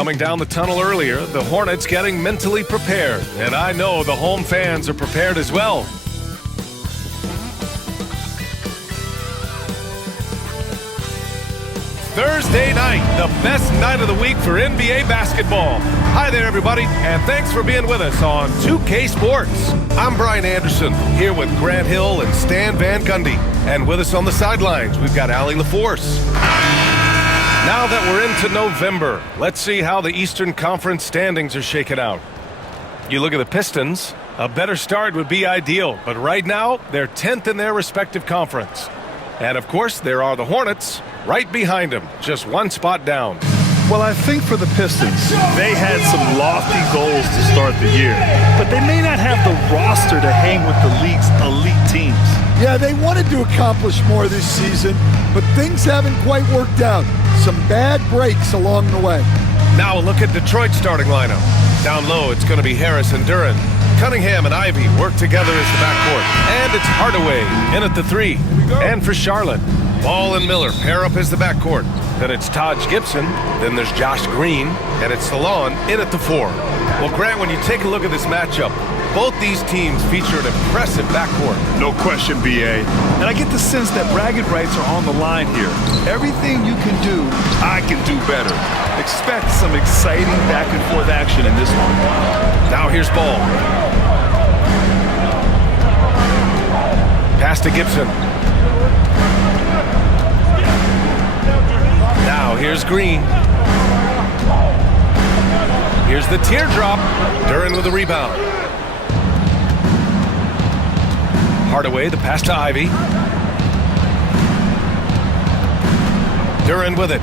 Coming down the tunnel earlier, the Hornets getting mentally prepared. And I know the home fans are prepared as well. Thursday night, the best night of the week for NBA basketball. Hi there, everybody, and thanks for being with us on 2K Sports. I'm Brian Anderson, here with Grant Hill and Stan Van Gundy. And with us on the sidelines, we've got Allie LaForce. Now that we're into November, let's see how the Eastern Conference standings are shaking out. You look at the Pistons, a better start would be ideal, but right now, they're 10th in their respective conference. And of course, there are the Hornets right behind them, just one spot down. Well, I think for the Pistons, they had some lofty goals to start the year, but they may not have the roster to hang with the league's elite teams. Yeah, they wanted to accomplish more this season, but things haven't quite worked out. Some bad breaks along the way. Now a look at Detroit's starting lineup. Down low, it's going to be Harris and Duren. Cunningham and Ivy work together as the backcourt. And it's Hardaway in at the 3. And for Charlotte, Ball and Miller pair up as the backcourt. Then it's Taj Gibson. Then there's Josh Green. And it's Salon in at the 4. Well, Grant, when you take a look at this matchup, both these teams feature an impressive backcourt. No question, B.A. And I get the sense that bragging rights are on the line here. Everything you can do, I can do better. Expect some exciting back-and-forth action in this one. Now here's Ball. Pass to Gibson. Now here's Green. Here's the teardrop. Duren with the rebound. Hardaway, the pass to Ivy. Duren with it.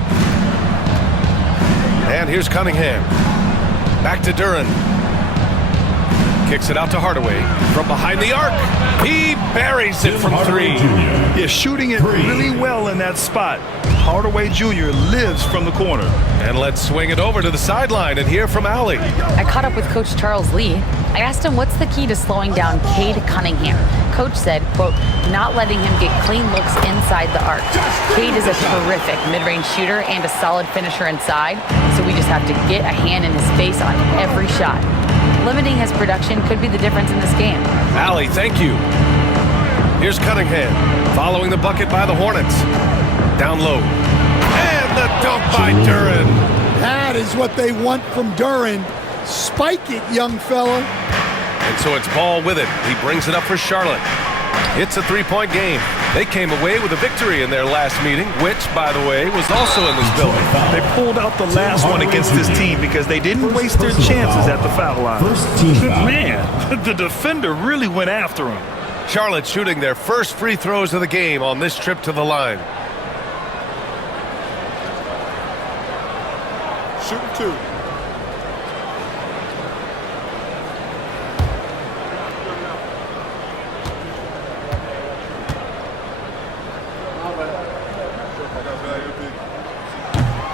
And here's Cunningham. Back to Duren. Kicks it out to Hardaway from behind the arc. He buries it from 3. Yeah, shooting it really well in that spot. Hardaway Jr. lives from the corner. And let's swing it over to the sideline and hear from Allie. I caught up with Coach Charles Lee. I asked him what's the key to slowing down Cade Cunningham. Coach said, quote, not letting him get clean looks inside the arc. Cade is a terrific mid-range shooter and a solid finisher inside, so we just have to get a hand in his face on every shot. Limiting his production could be the difference in this game. Allie, thank you. Here's Cunningham, following the bucket by the Hornets. Down low. And the dunk by Duren. That is what they want from Duren. Spike it, young fella. And so it's Ball with it. He brings it up for Charlotte. It's a 3-point game. They came away with a victory in their last meeting, which, by the way, was also in this building. They pulled out the last one against this team because they didn't waste their chances at the foul line. Man, the defender really went after him. Charlotte shooting their first free throws of the game on this trip to the line. Shooting 2.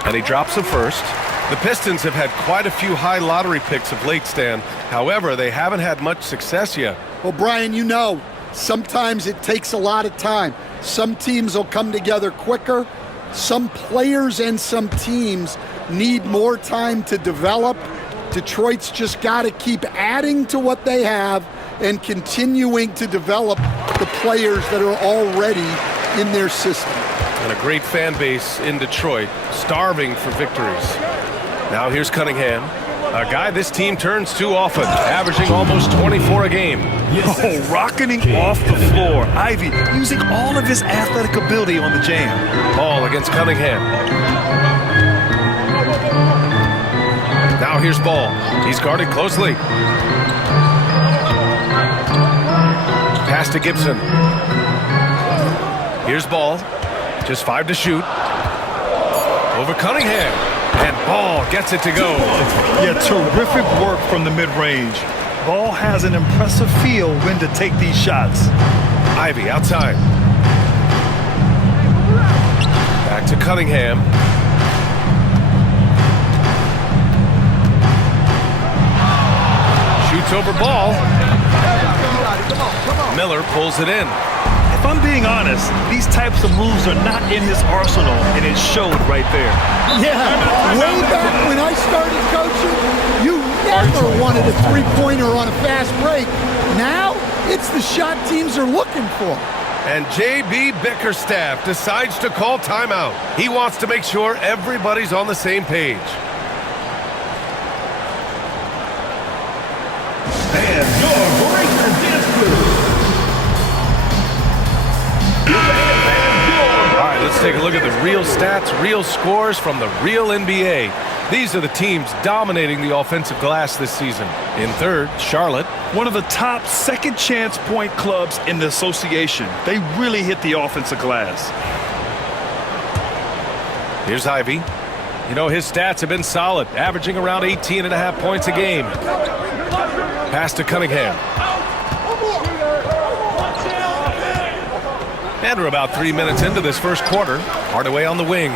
And he drops the first. The Pistons have had quite a few high lottery picks of late, Stan. However, they haven't had much success yet. Well, Brian, you know, sometimes it takes a lot of time. Some teams will come together quicker. Some players and some teams need more time to develop. Detroit's just got to keep adding to what they have and continuing to develop the players that are already in their system. And a great fan base in Detroit, starving for victories. Now here's Cunningham, a guy this team turns to often, averaging almost 24 a game. Oh, rocketing off the floor. Ivy using all of his athletic ability on the jam. Ball against Cunningham. Now here's Ball. He's guarded closely. Pass to Gibson. Here's Ball. Just 5 to shoot. Over Cunningham. And Ball gets it to go. Yeah, terrific work from the mid-range. Ball has an impressive feel when to take these shots. Ivy outside. Back to Cunningham. Shoots over Ball. Miller pulls it in. I if I'm being honest, these types of moves are not in his arsenal, and it showed right there. Yeah, way back when I started coaching, you never wanted a three-pointer on a fast break. Now, it's the shot teams are looking for. And J.B. Bickerstaff decides to call timeout. He wants to make sure everybody's on the same page. And your breaker dance crew. All right, let's take a look at the real stats, real scores from the real NBA. These are the teams dominating the offensive glass this season. In third, Charlotte. One of the top second chance point clubs in the association. They really hit the offensive glass. Here's Ivy. You know, his stats have been solid, averaging around 18.5 points a game. Pass to Cunningham. And we're about 3 minutes into this first quarter. Hardaway on the wing.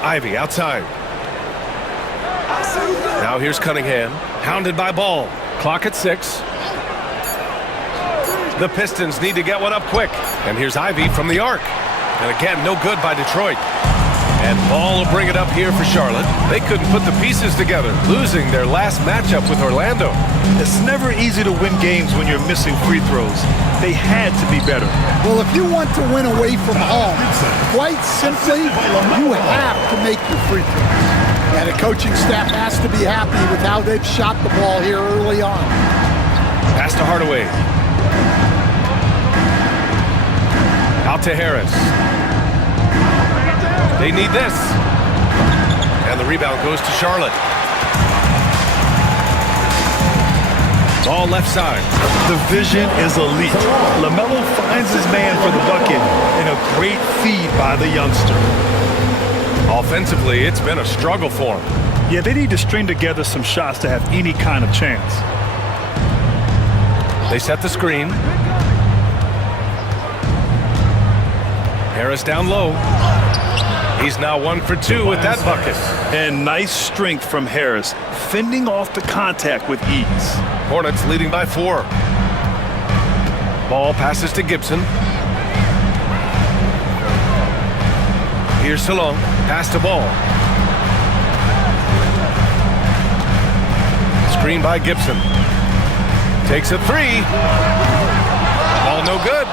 Ivy outside. Now here's Cunningham, hounded by Ball. Clock at 6. The Pistons need to get one up quick. And here's Ivy from the arc. And again, no good by Detroit. And Ball will bring it up here for Charlotte. They couldn't put the pieces together, losing their last matchup with Orlando. It's never easy to win games when you're missing free throws. They had to be better. Well, if you want to win away from home, quite simply, you have to make your free throws. And the coaching staff has to be happy with how they've shot the ball here early on. Pass to Hardaway. Out to Harris. They need this. And the rebound goes to Charlotte. Ball left side. The vision is elite. LaMelo finds his man for the bucket, and a great feed by the youngster. Offensively, it's been a struggle for him. Yeah, they need to string together some shots to have any kind of chance. They set the screen. Harris down low. He's now 1 for 2 with that bucket. And nice strength from Harris, fending off the contact with ease. Hornets leading by 4. Ball passes to Gibson. Here's Salong. Pass to Ball. Screen by Gibson. Takes a 3. Ball no good.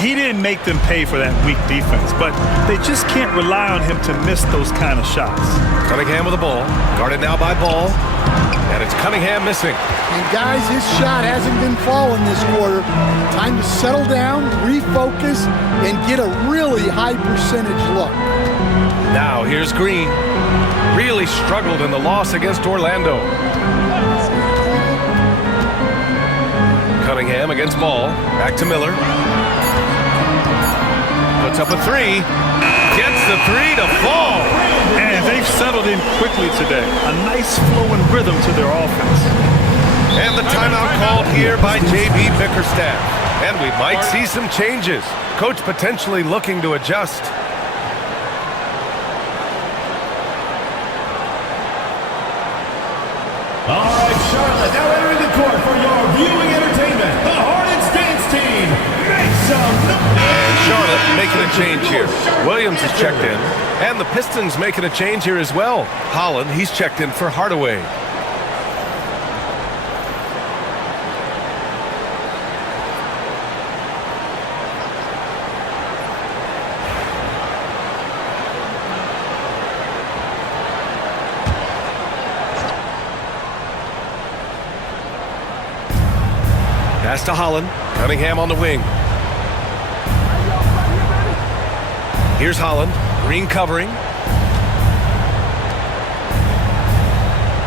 He didn't make them pay for that weak defense, but they just can't rely on him to miss those kind of shots. Cunningham with the ball. Guarded now by Ball. And it's Cunningham missing. And guys, his shot hasn't been falling this quarter. Time to settle down, refocus, and get a really high percentage look. Now here's Green. Really struggled in the loss against Orlando. Cunningham against Ball. Back to Miller. Puts up a 3. Gets the 3 to fall. And they've settled in quickly today. A nice flowing rhythm to their offense. And the timeout called here by J.B. Bickerstaff. And we might see some changes. Coach potentially looking to adjust. All right, Charlotte, now entering the court for your viewing entertainment. The Hornets dance team. Make some noise. And Charlotte making a change here. Williams is checked in. And the Pistons making a change here as well. Holland, he's checked in for Hardaway. Pass to Holland. Cunningham on the wing. Here's Holland. Green covering.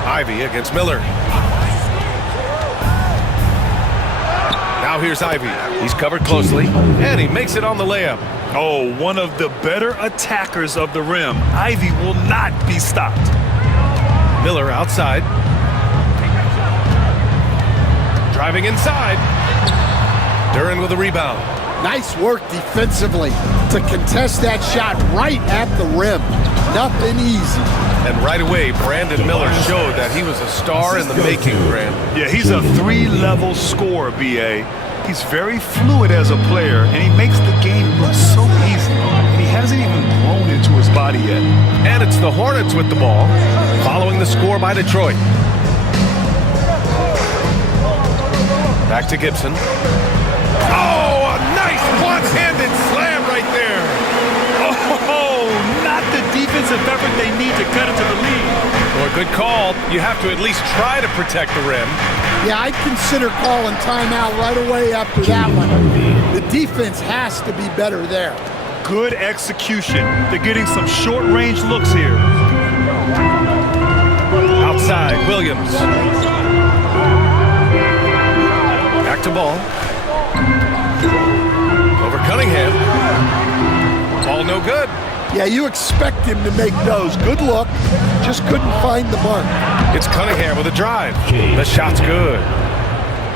Ivy against Miller. Now here's Ivy. He's covered closely, and he makes it on the layup. Oh, one of the better attackers of the rim. Ivy will not be stopped. Miller outside. Driving inside. Duren with a rebound. Nice work defensively to contest that shot right at the rim. Nothing easy. And right away, Brandon Miller showed that he was a star in the making, Grant. Yeah, he's a 3-level scorer, B.A. He's very fluid as a player, and he makes the game look so easy. And he hasn't even grown into his body yet. And it's the Hornets with the ball, following the score by Detroit. Back to Gibson. Oh, a nice one-handed slam right there. Oh, not the defensive effort they need to cut into the lead. Well, good call. You have to at least try to protect the rim. Yeah, I'd consider calling timeout right away after that one. The defense has to be better there. Good execution. They're getting some short-range looks here. Outside, Williams. Back to ball. Over Cunningham. Ball no good. Yeah, you expect him to make those. Good look. Just couldn't find the mark. It's Cunningham with a drive. The shot's good.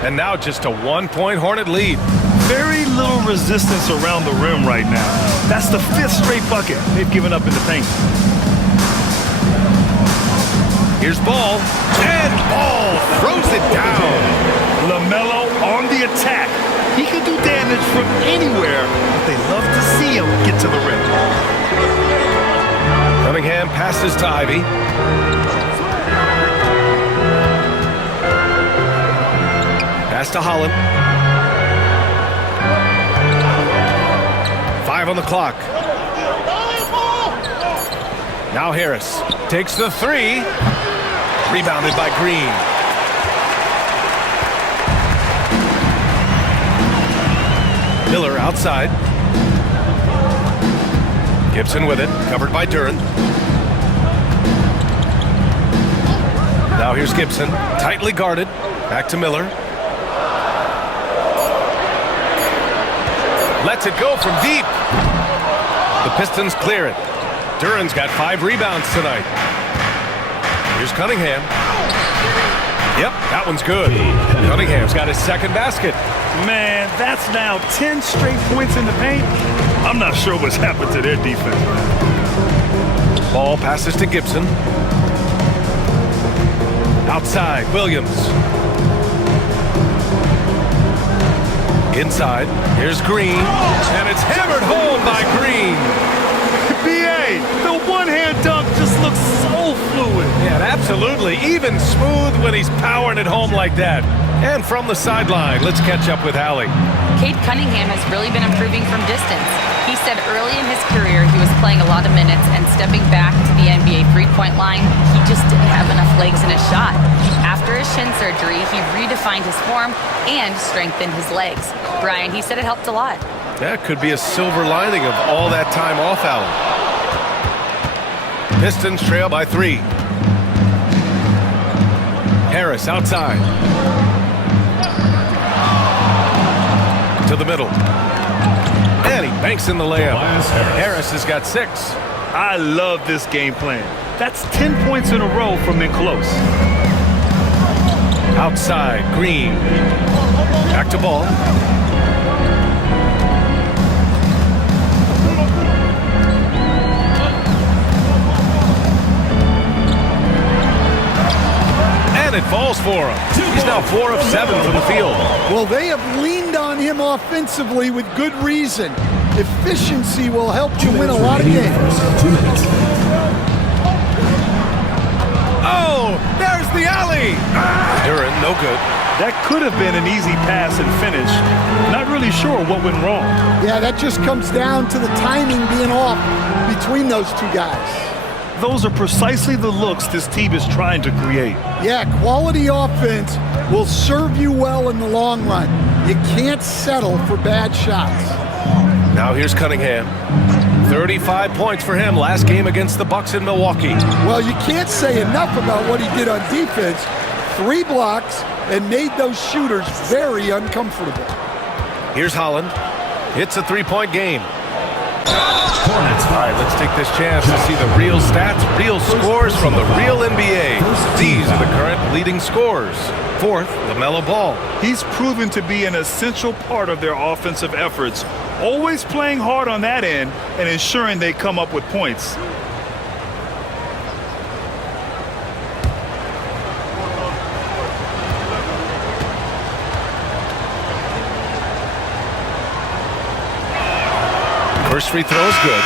And now just a 1-point Hornet lead. Very little resistance around the rim right now. That's the 5th straight bucket they've given up in the paint. Here's Ball. And Ball throws it down. LaMelo on the attack. He can do damage from anywhere, but they love to see him get to the rim. Cunningham passes to Ivy. Pass to Holland. 5 on the clock. Now Harris takes the 3. Rebounded by Green. Miller outside. Gibson with it, covered by Duran. Now here's Gibson, tightly guarded. Back to Miller. Lets it go from deep. The Pistons clear it. Duran's got 5 rebounds tonight. Here's Cunningham. Yep, that one's good. Cunningham's got his 2nd basket. Man, that's now 10 straight points in the paint. I'm not sure what's happened to their defense. Ball passes to Gibson. Outside, Williams. Inside, here's Green. And it's hammered home by Green. B.A., the one-hand dunk just looks so fluid. Yeah, absolutely. Even smooth when he's powering it home like that. And from the sideline, let's catch up with Hallie. Cade Cunningham has really been improving from distance. He said early in his career he was playing a lot of minutes and stepping back to the NBA three-point line, he just didn't have enough legs in his shot. After his shin surgery, he redefined his form and strengthened his legs. Brian, he said it helped a lot. That could be a silver lining of all that time off, Allen. Pistons trail by 3. Harris outside. To the middle. And he banks in the layup. Harris has got 6. I love this game plan. That's 10 points in a row from in close. Outside, Green. Back to Ball. And it falls for him. He's now 4 of 7 from the field. Well, they have leaned on him offensively with good reason. Efficiency will help you win a lot of games. Oh, there's the alley. Duran, no good. That could have been an easy pass and finish. Not really sure what went wrong. Yeah, that just comes down to the timing being off between those two guys. Those are precisely the looks this team is trying to create. Yeah, quality offense will serve you well in the long run. You can't settle for bad shots. Now here's Cunningham. 35 points for him last game against the Bucks in Milwaukee. Well, you can't say enough about what he did on defense. 3 blocks and made those shooters very uncomfortable. Here's Holland. It's a 3-point game. All right, let's take this chance to see the real stats, real scores from the real NBA. These are the current leading scorers. 4th, LaMelo Ball. He's proven to be an essential part of their offensive efforts, always playing hard on that end and ensuring they come up with points. First free throw is good.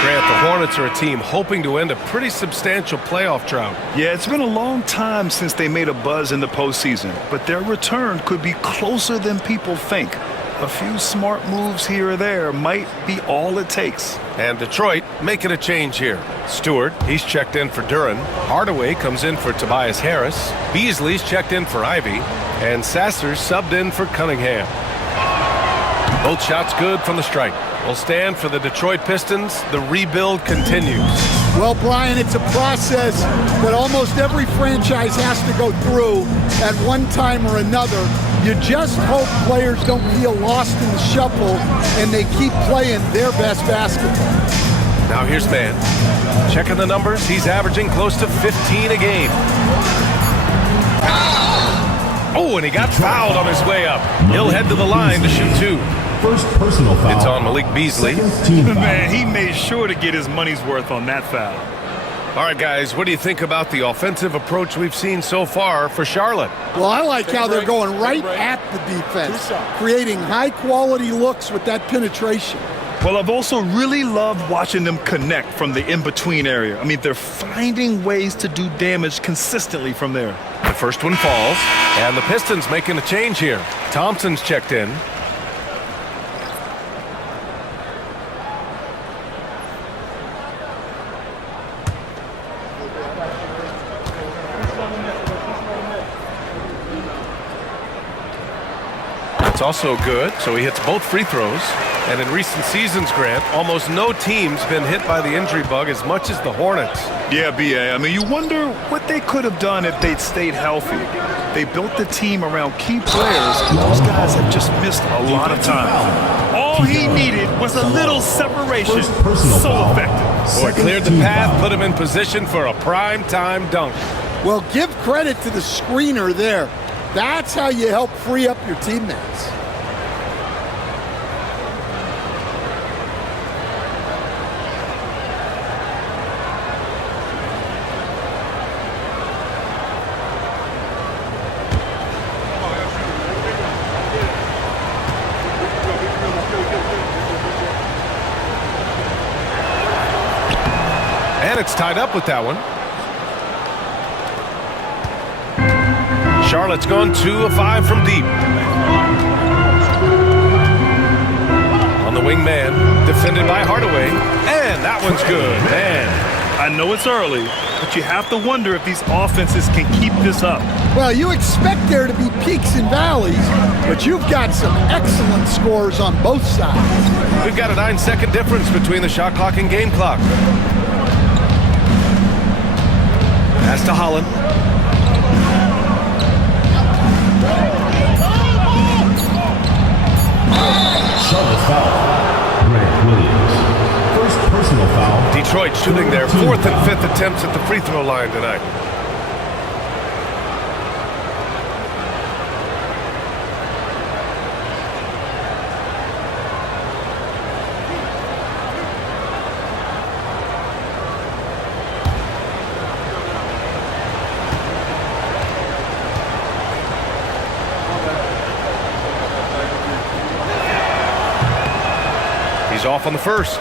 Grant, the Hornets are a team hoping to end a pretty substantial playoff drought. Yeah, it's been a long time since they made a buzz in the postseason, but their return could be closer than people think. A few smart moves here or there might be all it takes. And Detroit making a change here. Stewart, he's checked in for Duran. Hardaway comes in for Tobias Harris. Beasley's checked in for Ivy. And Sasser's subbed in for Cunningham. Both shots good from the stripe. Will stand for the Detroit Pistons. The rebuild continues. Well, Brian, it's a process that almost every franchise has to go through at one time or another. You just hope players don't feel lost in the shuffle and they keep playing their best basketball. Now here's Man. Checking the numbers, he's averaging close to 15 a game. Oh, and he got fouled on his way up. He'll head to the line to shoot two. First personal foul. It's on Malik Beasley. Man, he made sure to get his money's worth on that foul. All right, guys, what do you think about the offensive approach we've seen so far for Charlotte? Well, I like how they're going right at the defense, creating high-quality looks with that penetration. Well, I've also really loved watching them connect from the in-between area. I mean, they're finding ways to do damage consistently from there. The first one falls, and the Pistons making a change here. Thompson's checked in. It's also good, so he hits both free throws. And in recent seasons, Grant, almost no team's been hit by the injury bug as much as the Hornets. Yeah, B.A. I mean, you wonder what they could have done if they'd stayed healthy. They built the team around key players, and those guys have just missed a lot of time. All he needed was a little separation. So effective. Boy, cleared the path, put him in position for a prime-time dunk. Well, give credit to the screener there. That's how you help free up your teammates. And it's tied up with that one. Charlotte's gone 2 of 5 from deep. On the wing man, defended by Hardaway. And that one's good, man. I know it's early, but you have to wonder if these offenses can keep this up. Well, you expect there to be peaks and valleys, but you've got some excellent scores on both sides. We've got a 9-second difference between the shot clock and game clock. Pass to Holland. Charlotte foul. Grant Williams. First personal foul. Detroit shooting their 4th and 5th attempts at the free throw line tonight. He's off on the first.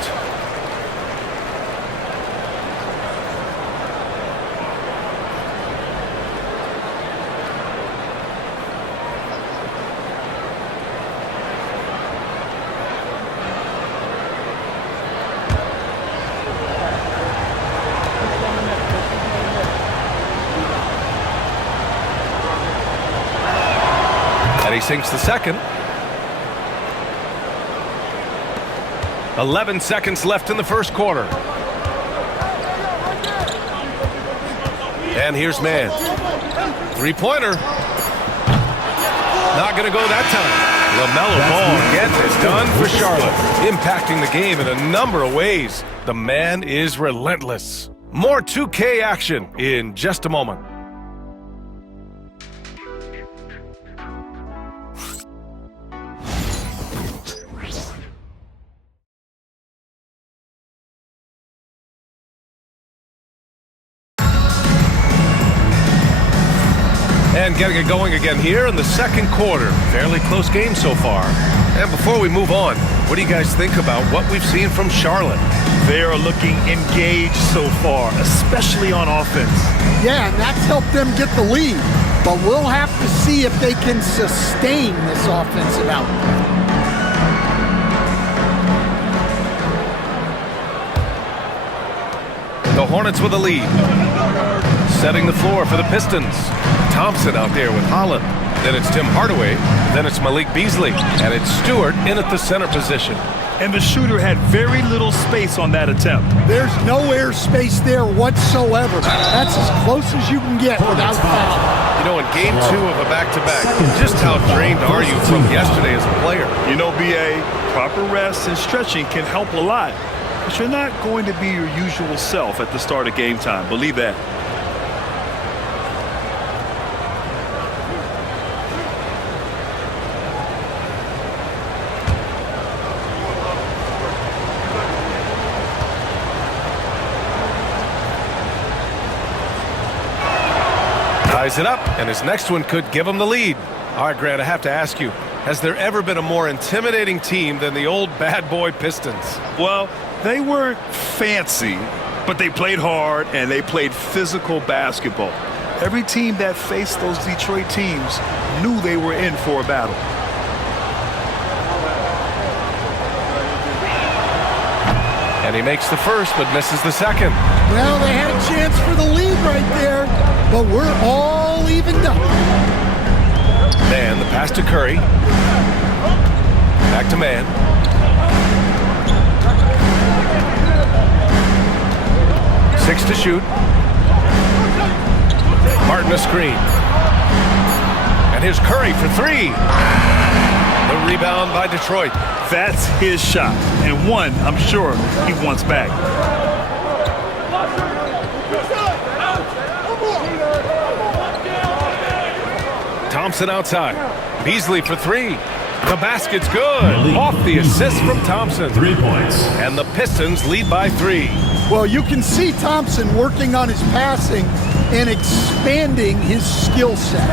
And he sinks the second. 11 seconds left in the first quarter. And here's Man. Three-pointer. Not going to go that time. LaMelo Ball gets it done for Charlotte, impacting the game in a number of ways. The man is relentless. More 2K action in just a moment. And getting it going again here in the second quarter. Fairly close game so far. And before we move on, what do you guys think about what we've seen from Charlotte? They are looking engaged so far, especially on offense. Yeah, and that's helped them get the lead. But we'll have to see if they can sustain this offensive output. The Hornets with a lead. Setting the floor for the Pistons. Thompson out there with Holland. Then it's Tim Hardaway. Then it's Malik Beasley. And it's Stewart in at the center position. And the shooter had very little space on that attempt. There's no air space there whatsoever. That's as close as you can get without foul. You know, in game 2 of a back-to-back, just how drained are you from yesterday as a player? You know, BA, proper rest and stretching can help a lot. But you're not going to be your usual self at the start of game time. Believe that. Ties it up, and his next one could give him the lead. All right, Grant, I have to ask you, has there ever been a more intimidating team than the old bad boy Pistons? Well, they weren't fancy, but they played hard and they played physical basketball. Every team that faced those Detroit teams knew they were in for a battle. And he makes the first, but misses the second. Well, they had a chance for the lead right there, but we're all evened up. Man, the pass to Curry. Back to Man. Six to shoot. Martin a screen. And here's Curry for three. The rebound by Detroit. That's his shot, and one I'm sure he wants back. Thompson outside. Beasley for three. The basket's good. Off the assist from Thompson. 3 points. And the Pistons lead by 3. Well, you can see Thompson working on his passing and expanding his skill set.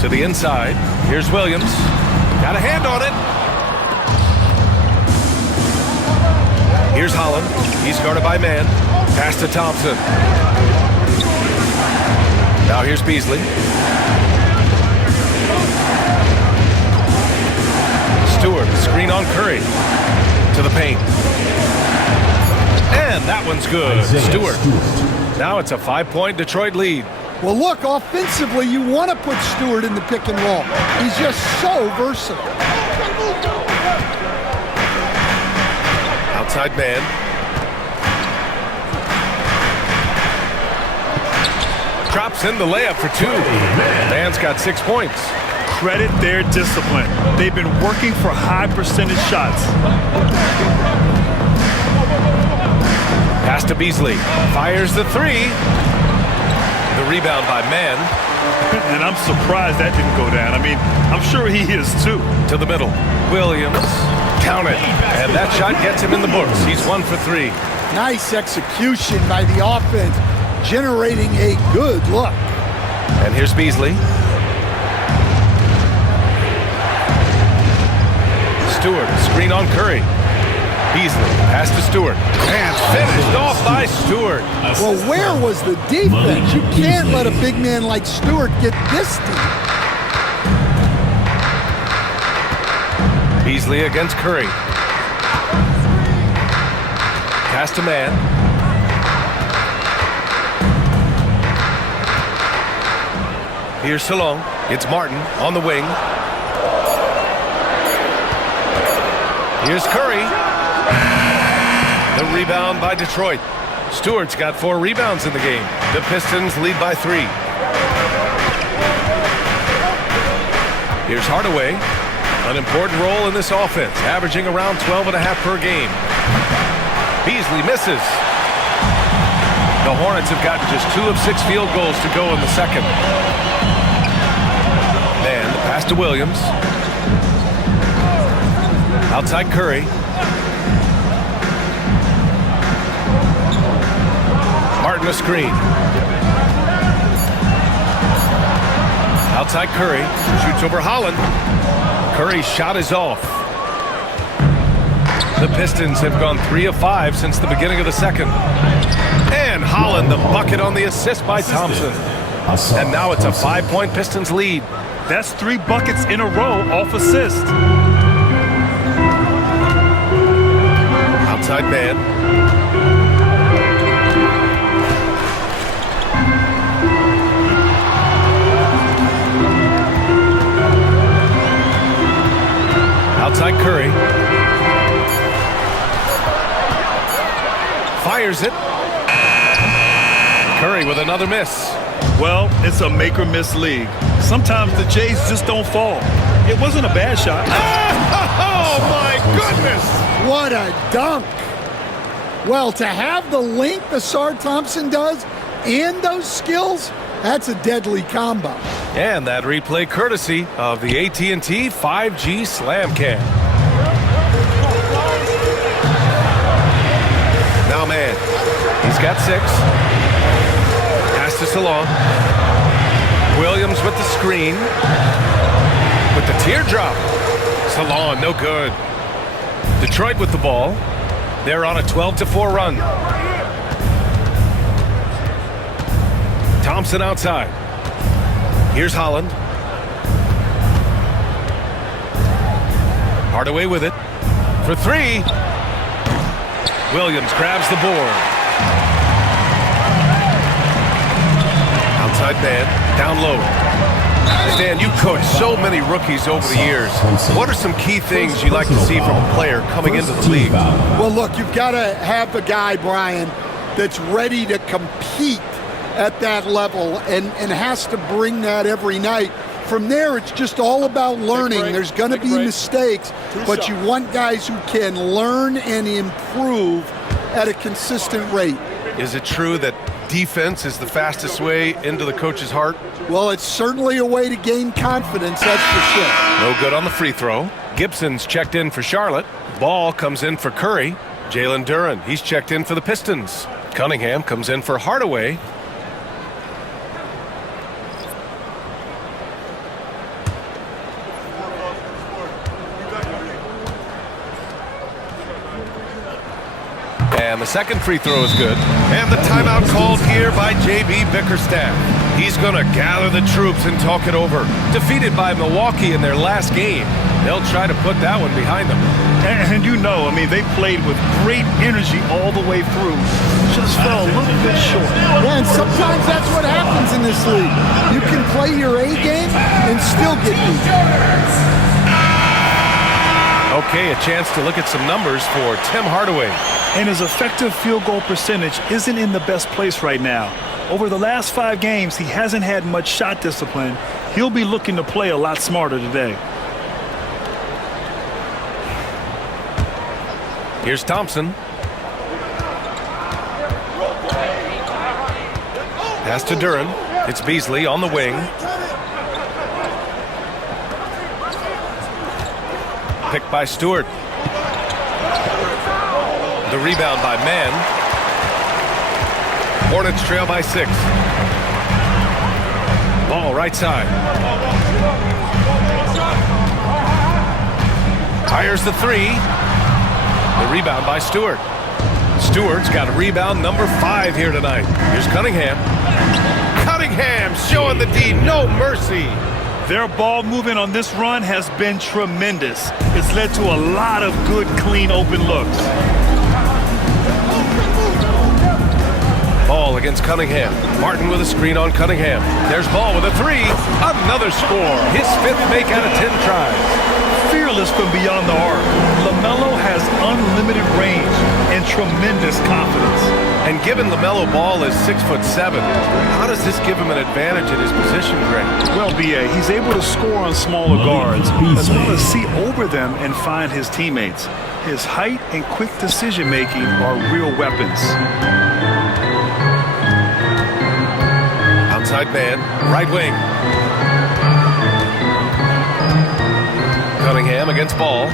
To the inside. Here's Williams. Got a hand on it. Here's Holland. He's guarded by Man. Pass to Thompson. Now here's Beasley. Stewart, screen on Curry. To the paint. And that one's good. Stewart. Now it's a 5-point Detroit lead. Well, look, offensively, you want to put Stewart in the pick and roll. He's just so versatile. Outside Man. Drops in the layup for 2. Man's got 6 points. Credit their discipline. They've been working for high percentage shots. Pass to Beasley. Fires the 3. The rebound by Man. And I'm surprised that didn't go down. I mean, I'm sure he is too. To the middle. Williams. Count it. And that shot gets him in the books. He's 1 for 3. Nice execution by the offense, generating a good look. And here's Beasley. Stewart, screen on Curry. Beasley, pass to Stewart. And finished off by Stewart. Well, where was the defense? You can't let a big man like Stewart get this deep. Beasley against Curry. Pass to Man. Here's Salong. It's Martin on the wing. Here's Curry. The rebound by Detroit. Stewart's got 4 rebounds in the game. The Pistons lead by 3. Here's Hardaway. An important role in this offense, averaging around 12.5 per game. Beasley misses. The Hornets have gotten just 2 of 6 field goals to go in the second. Man, the pass to Williams. Outside Curry. Martin a screen. Outside Curry. Shoots over Holland. Curry's shot is off. The Pistons have gone 3 of 5 since the beginning of the second. And Holland, the bucket on the assist by Thompson. And now it's a 5-point Pistons lead. That's 3 buckets in a row off assist. Outside man. Outside Curry. Fires it. Curry with another miss. Well, it's a make-or-miss league. Sometimes the Jays just don't fall. It wasn't a bad shot. Oh, my goodness! What a dunk. Well, to have the length Asar Thompson does and those skills, that's a deadly combo. And that replay courtesy of the AT&T 5G Slam Cam. Now, man, he's got 6. Pass to Salon. Williams with the screen. With the teardrop. Salon, no good. Detroit with the ball. They're on a 12-4 run. Thompson outside. Here's Holland. Hardaway with it. For 3. Williams grabs the board. Outside man. Down low. Stan, you coached so many rookies over the years. What are some key things you like to see from a player coming into the league? Well, look, you've got to have the guy, Brian, that's ready to compete at that level and has to bring that every night. From there, it's just all about learning. There's going to be mistakes, but you want guys who can learn and improve at a consistent rate. Is it true that defense is the fastest way into the coach's heart? Well, it's certainly a way to gain confidence, that's for sure. No good on the free throw. Gibson's checked in for Charlotte. Ball comes in for Curry. Jalen Duren, he's checked in for the Pistons. Cunningham comes in for Hardaway. And the second free throw is good. And the timeout called here by J.B. Bickerstaff. He's going to gather the troops and talk it over. Defeated by Milwaukee in their last game. They'll try to put that one behind them. And you know, I mean, they played with great energy all the way through. Just fell a little bit short. Yeah, and sometimes that's what happens in this league. You can play your A game and still get beat. Okay, a chance to look at some numbers for Tim Hardaway. And his effective field goal percentage isn't in the best place right now. Over the last 5 games, he hasn't had much shot discipline. He'll be looking to play a lot smarter today. Here's Thompson. Pass to Duren. It's Beasley on the wing. Picked by Stewart. The rebound by Mann. Hornets trail by 6. Ball right side. Fires the 3. The rebound by Stewart. Stewart's got a rebound number 5 here tonight. Here's Cunningham. Cunningham showing the D, no mercy. Their ball movement on this run has been tremendous. It's led to a lot of good, clean, open looks. Ball against Cunningham. Martin with a screen on Cunningham. There's Ball with a 3. Another score. His 5th make out of 10 tries. Fearless from beyond the arc. LaMelo has unlimited range and tremendous confidence. And given LaMelo Ball is 6'7", how does this give him an advantage in his position, Greg? Well, B.A., he's able to score on smaller guards, as well as see over them and find his teammates. His height and quick decision-making are real weapons. Outside man, right wing. Cunningham against Ball.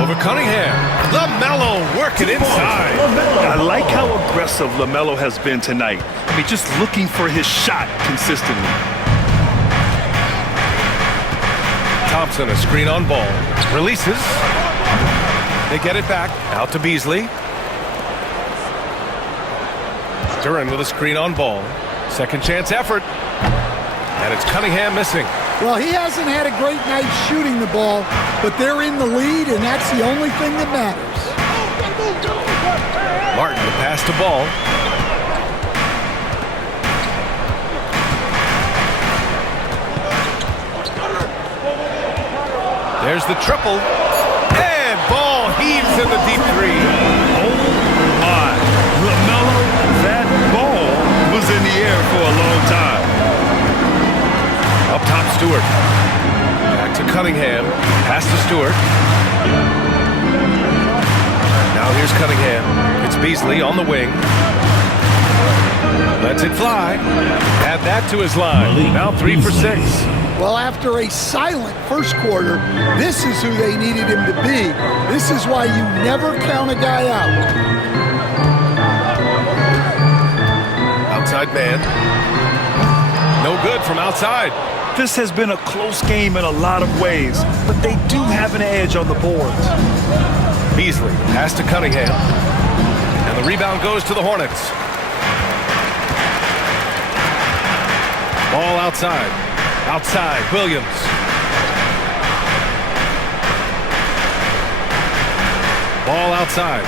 Over Cunningham. LaMelo working inside. I like how aggressive LaMelo has been tonight. I mean, just looking for his shot consistently. Thompson, a screen on ball. Releases. They get it back. Out to Beasley. Duren with a screen on ball. Second chance effort. And it's Cunningham missing. Well, he hasn't had a great night shooting the ball, but they're in the lead, and that's the only thing that matters. Martin, the pass to Ball. There's the triple. And Ball heaves in the deep three. Oh, my. LaMelo, that ball was in the air for a long time. Up top, Stewart. Back to Cunningham. Pass to Stewart. Now here's Cunningham. It's Beasley on the wing. Lets it fly. Add that to his line. Now 3 for 6. Well, after a silent first quarter, this is who they needed him to be. This is why you never count a guy out. Outside man. No good from outside. This has been a close game in a lot of ways, but they do have an edge on the boards. Beasley, pass to Cunningham. And the rebound goes to the Hornets. Ball outside. Outside, Williams. Ball outside.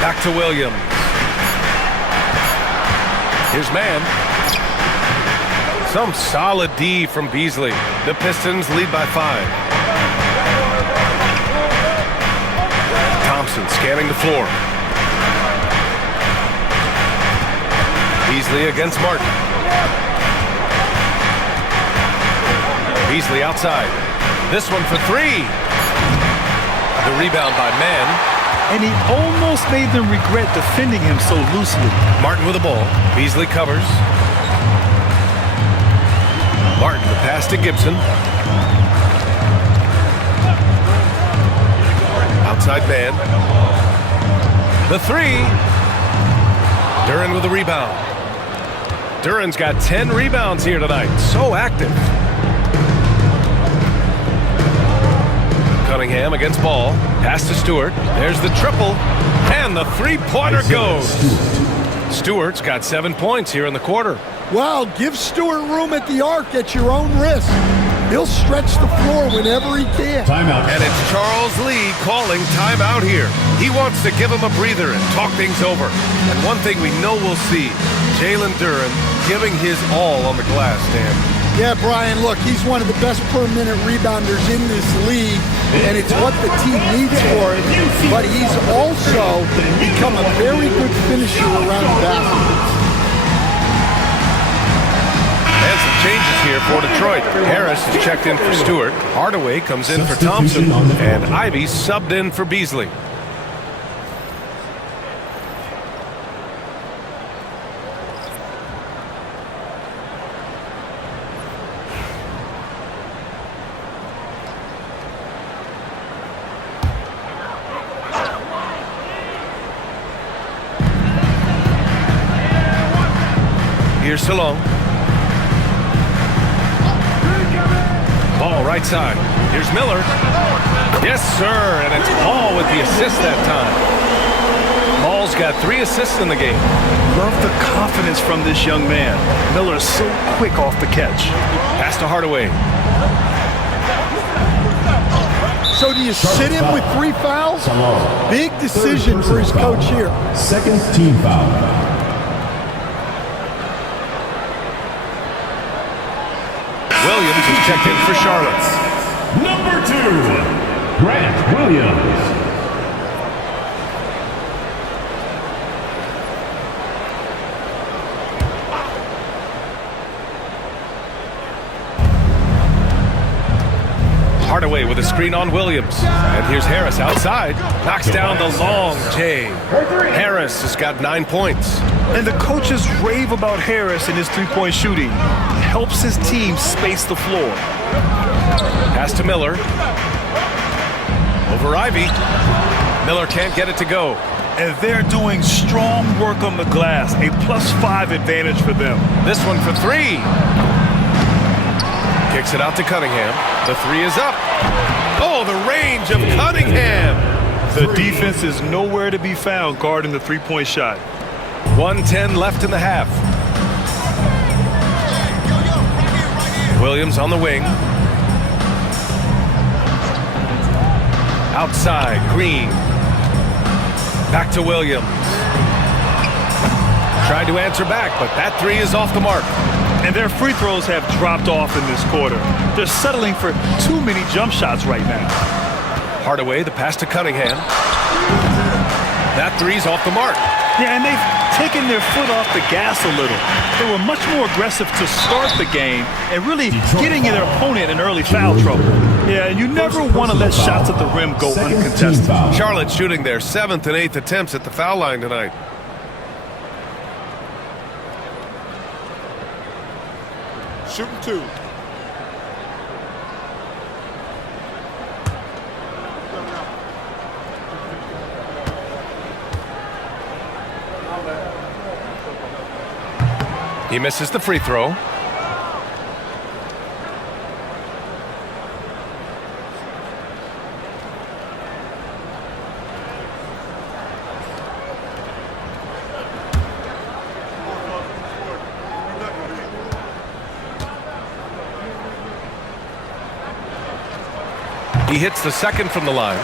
Back to Williams. Here's man. Some solid D from Beasley. The Pistons lead by 5. Thompson scanning the floor. Beasley against Martin. Beasley outside. This one for 3. The rebound by Mann. And he almost made them regret defending him so loosely. Martin with the ball. Beasley covers. Martin, the pass to Gibson. Outside man. The 3. Duren with the rebound. Duren's got 10 rebounds here tonight. So active. Cunningham against Ball. Pass to Stewart. There's the triple. And the three-pointer goes. Stewart's got 7 points here in the quarter. Well, give Stewart room at the arc at your own risk. He'll stretch the floor whenever he can. Timeout. And it's Charles Lee calling timeout here. He wants to give him a breather and talk things over. And one thing we know we'll see, Jalen Duren giving his all on the glass, Dan. Yeah, Brian, look, he's one of the best per-minute rebounders in this league, and it's what the team needs for him. But he's also become a very good finisher around the basket. And some changes here for Detroit. Harris is checked in for Stewart. Hardaway comes in for Thompson. And Ivy subbed in for Beasley. Here's Salone. Ball right side. Here's Miller. Yes, sir. And it's Paul with the assist that time. Paul's got 3 assists in the game. Love the confidence from this young man. Miller's so quick off the catch. Pass to Hardaway. So do you sit him with 3 fouls? Big decision for his coach here. Second team foul. Williams is checked in for Charlotte. Number 2, Grant Williams. Hardaway with a screen on Williams. And here's Harris outside. Knocks down the long J. Harris has got 9 points. And the coaches rave about Harris and his three-point shooting. Helps his team space the floor. Pass to Miller. Over Ivy. Miller can't get it to go. and they're doing strong work on the glass. A +5 advantage for them. This one for three. Kicks it out to Cunningham. The three is up. Oh, the range of Cunningham. The defense is nowhere to be found guarding the three-point shot. 1:10 left in the half. Williams on the wing. Outside, Green. Back to Williams. Tried to answer back, but that three is off the mark. And their free throws have dropped off in this quarter. They're settling for too many jump shots right now. Hardaway, the pass to Cunningham. That three's off the mark. Yeah, and they've taken their foot off the gas a little. They were much more aggressive to start the game and really getting their opponent in early foul trouble. Yeah, you never want to let shots at the rim go uncontested. Charlotte shooting their 7th and 8th attempts at the foul line tonight. Shooting two. He misses the free throw. He hits the second from the line.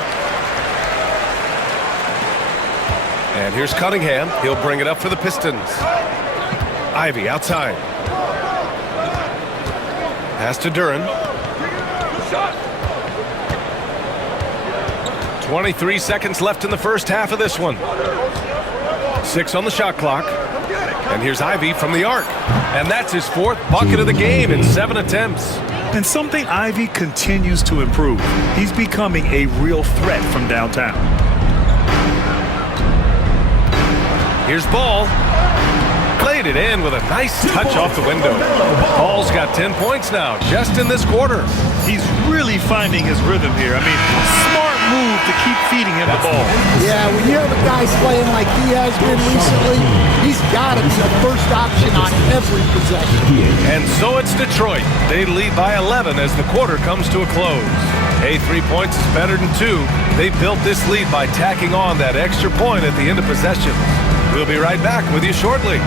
And here's Cunningham. He'll bring it up for the Pistons. Ivy outside. Pass to Duran. 23 seconds left in the first half of this one. 6 on the shot clock. And here's Ivy from the arc. And that's his 4th bucket of the game in 7 attempts. And something Ivy continues to improve. He's becoming a real threat from downtown. Here's Ball. Played it in with a nice touch off the window. Ball's got 10 points now, just in this quarter. He's really finding his rhythm here. I mean, smart move to keep feeding him the ball. Yeah, when you have a guy playing like he has been recently, he's got to be the first option on every possession. And so it's Detroit. They lead by 11 as the quarter comes to a close. Hey, 3 points is better than 2. They built this lead by tacking on that extra point at the end of possession. We'll be right back with you shortly.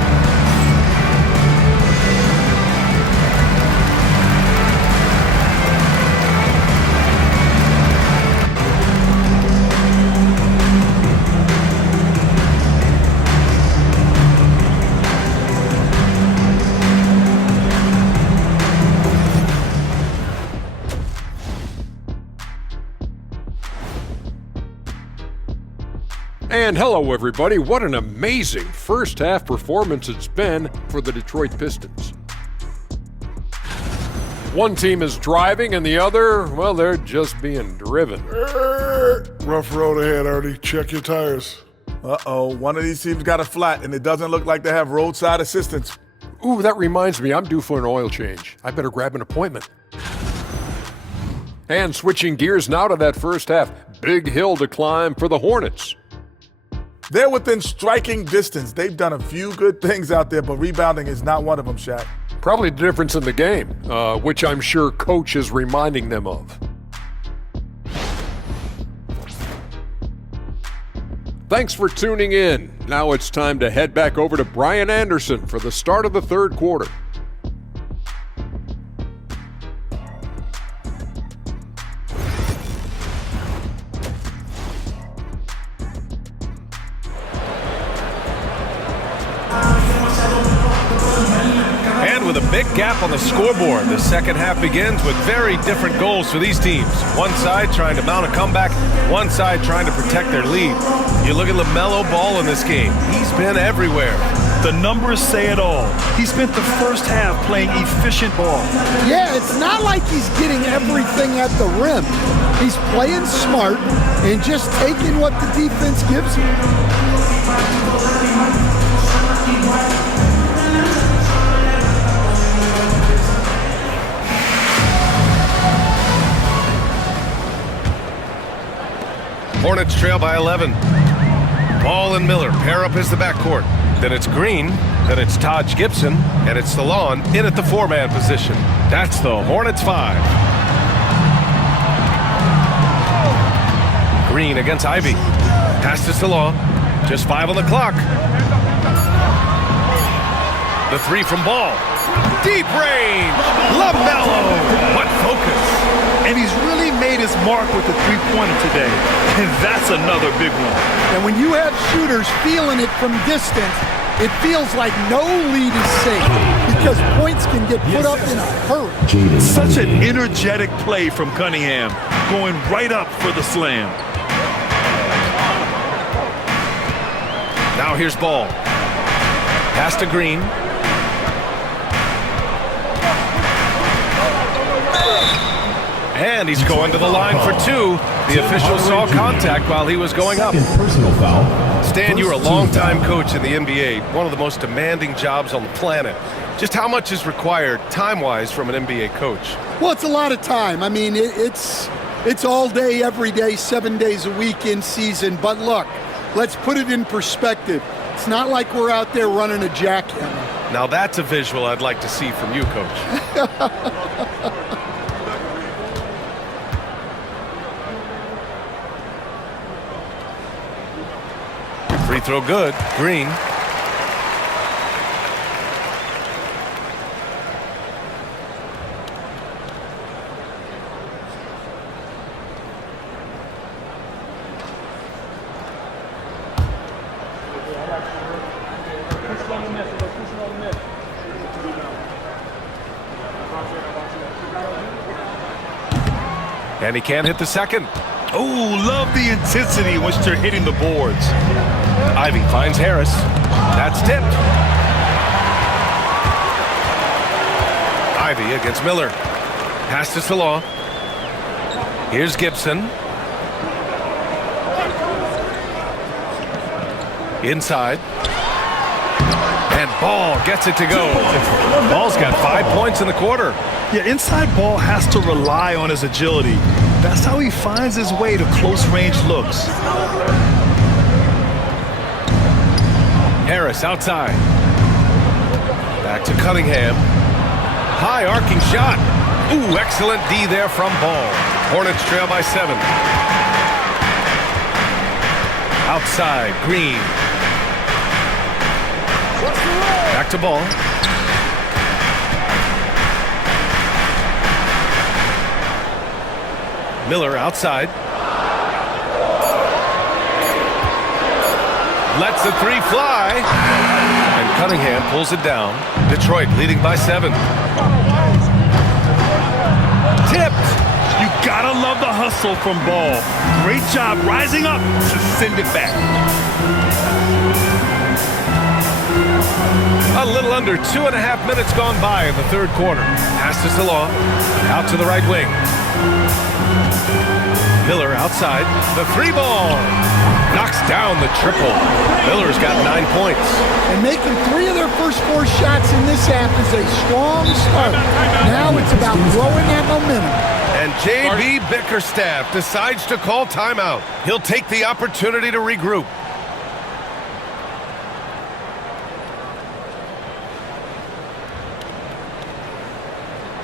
And hello, everybody. What an amazing first half performance it's been for the Detroit Pistons. One team is driving and the other, well, they're just being driven. Rough road ahead, Artie. Check your tires. Uh-oh, one of these teams got a flat, and it doesn't look like they have roadside assistance. Ooh, that reminds me, I'm due for an oil change. I better grab an appointment. And switching gears now to that first half, big hill to climb for the Hornets. They're within striking distance. They've done a few good things out there, but rebounding is not one of them, Shaq. Probably the difference in the game, which I'm sure Coach is reminding them of. Thanks for tuning in. Now it's time to head back over to Brian Anderson for the start of the third quarter. With a big gap on the scoreboard, the second half begins with very different goals for these teams. One side trying to mount a comeback, one side trying to protect their lead. You look at LaMelo Ball in this game. He's been everywhere. The numbers say it all. He spent the first half playing efficient ball. Yeah, it's not like he's getting everything at the rim. He's playing smart and just taking what the defense gives him. Hornets trail by 11. Ball and Miller pair up as the backcourt. Then it's Green, then it's Taj Gibson, and it's Salon in at the four-man position. That's the Hornets 5. Green against Ivy. Pass to Salon. Just 5 on the clock. The three from Ball. Deep range. LaMelo. What focus. And he's really made his mark with the three-pointer today. And that's another big one. And when you have shooters feeling it from distance, it feels like no lead is safe because points can get put up in a hurry. Such an energetic play from Cunningham, going right up for the slam. Now here's Ball. Pass to Green. And he's going to the line for 2. The official saw contact while he was going up. Personal foul. Stan, you're a longtime coach in the NBA, one of the most demanding jobs on the planet. Just how much is required time-wise from an NBA coach? Well, it's a lot of time. I mean, it's all day, every day, 7 days a week in season. But look, let's put it in perspective. It's not like we're out there running a jackhammer. Now that's a visual I'd like to see from you, Coach. Free throw good. Green. And he can't hit the second. Oh, love the intensity once they're hitting the boards. Ivy finds Harris. That's tipped. Ivy against Miller. Pass to Salon. Here's Gibson. Inside. And Ball gets it to go. Ball's got 5 points in the quarter. Yeah, inside Ball has to rely on his agility. That's how he finds his way to close-range looks. Harris outside. Back to Cunningham. High arcing shot. Ooh, excellent D there from Ball. Hornets trail by 7. Outside, Green. Back to Ball. Miller outside. Lets the three fly. And Cunningham pulls it down. Detroit leading by 7. Tipped. You gotta love the hustle from Ball. Great job rising up to send it back. A little under 2.5 minutes gone by in the third quarter. Pass to Salon. Out to the right wing. Miller outside. The three ball. Knocks down the triple. Miller's got 9 points. And making 3 of their first 4 shots in this half is a strong start. Now it's about growing that momentum. And J.B. Bickerstaff decides to call timeout. He'll take the opportunity to regroup.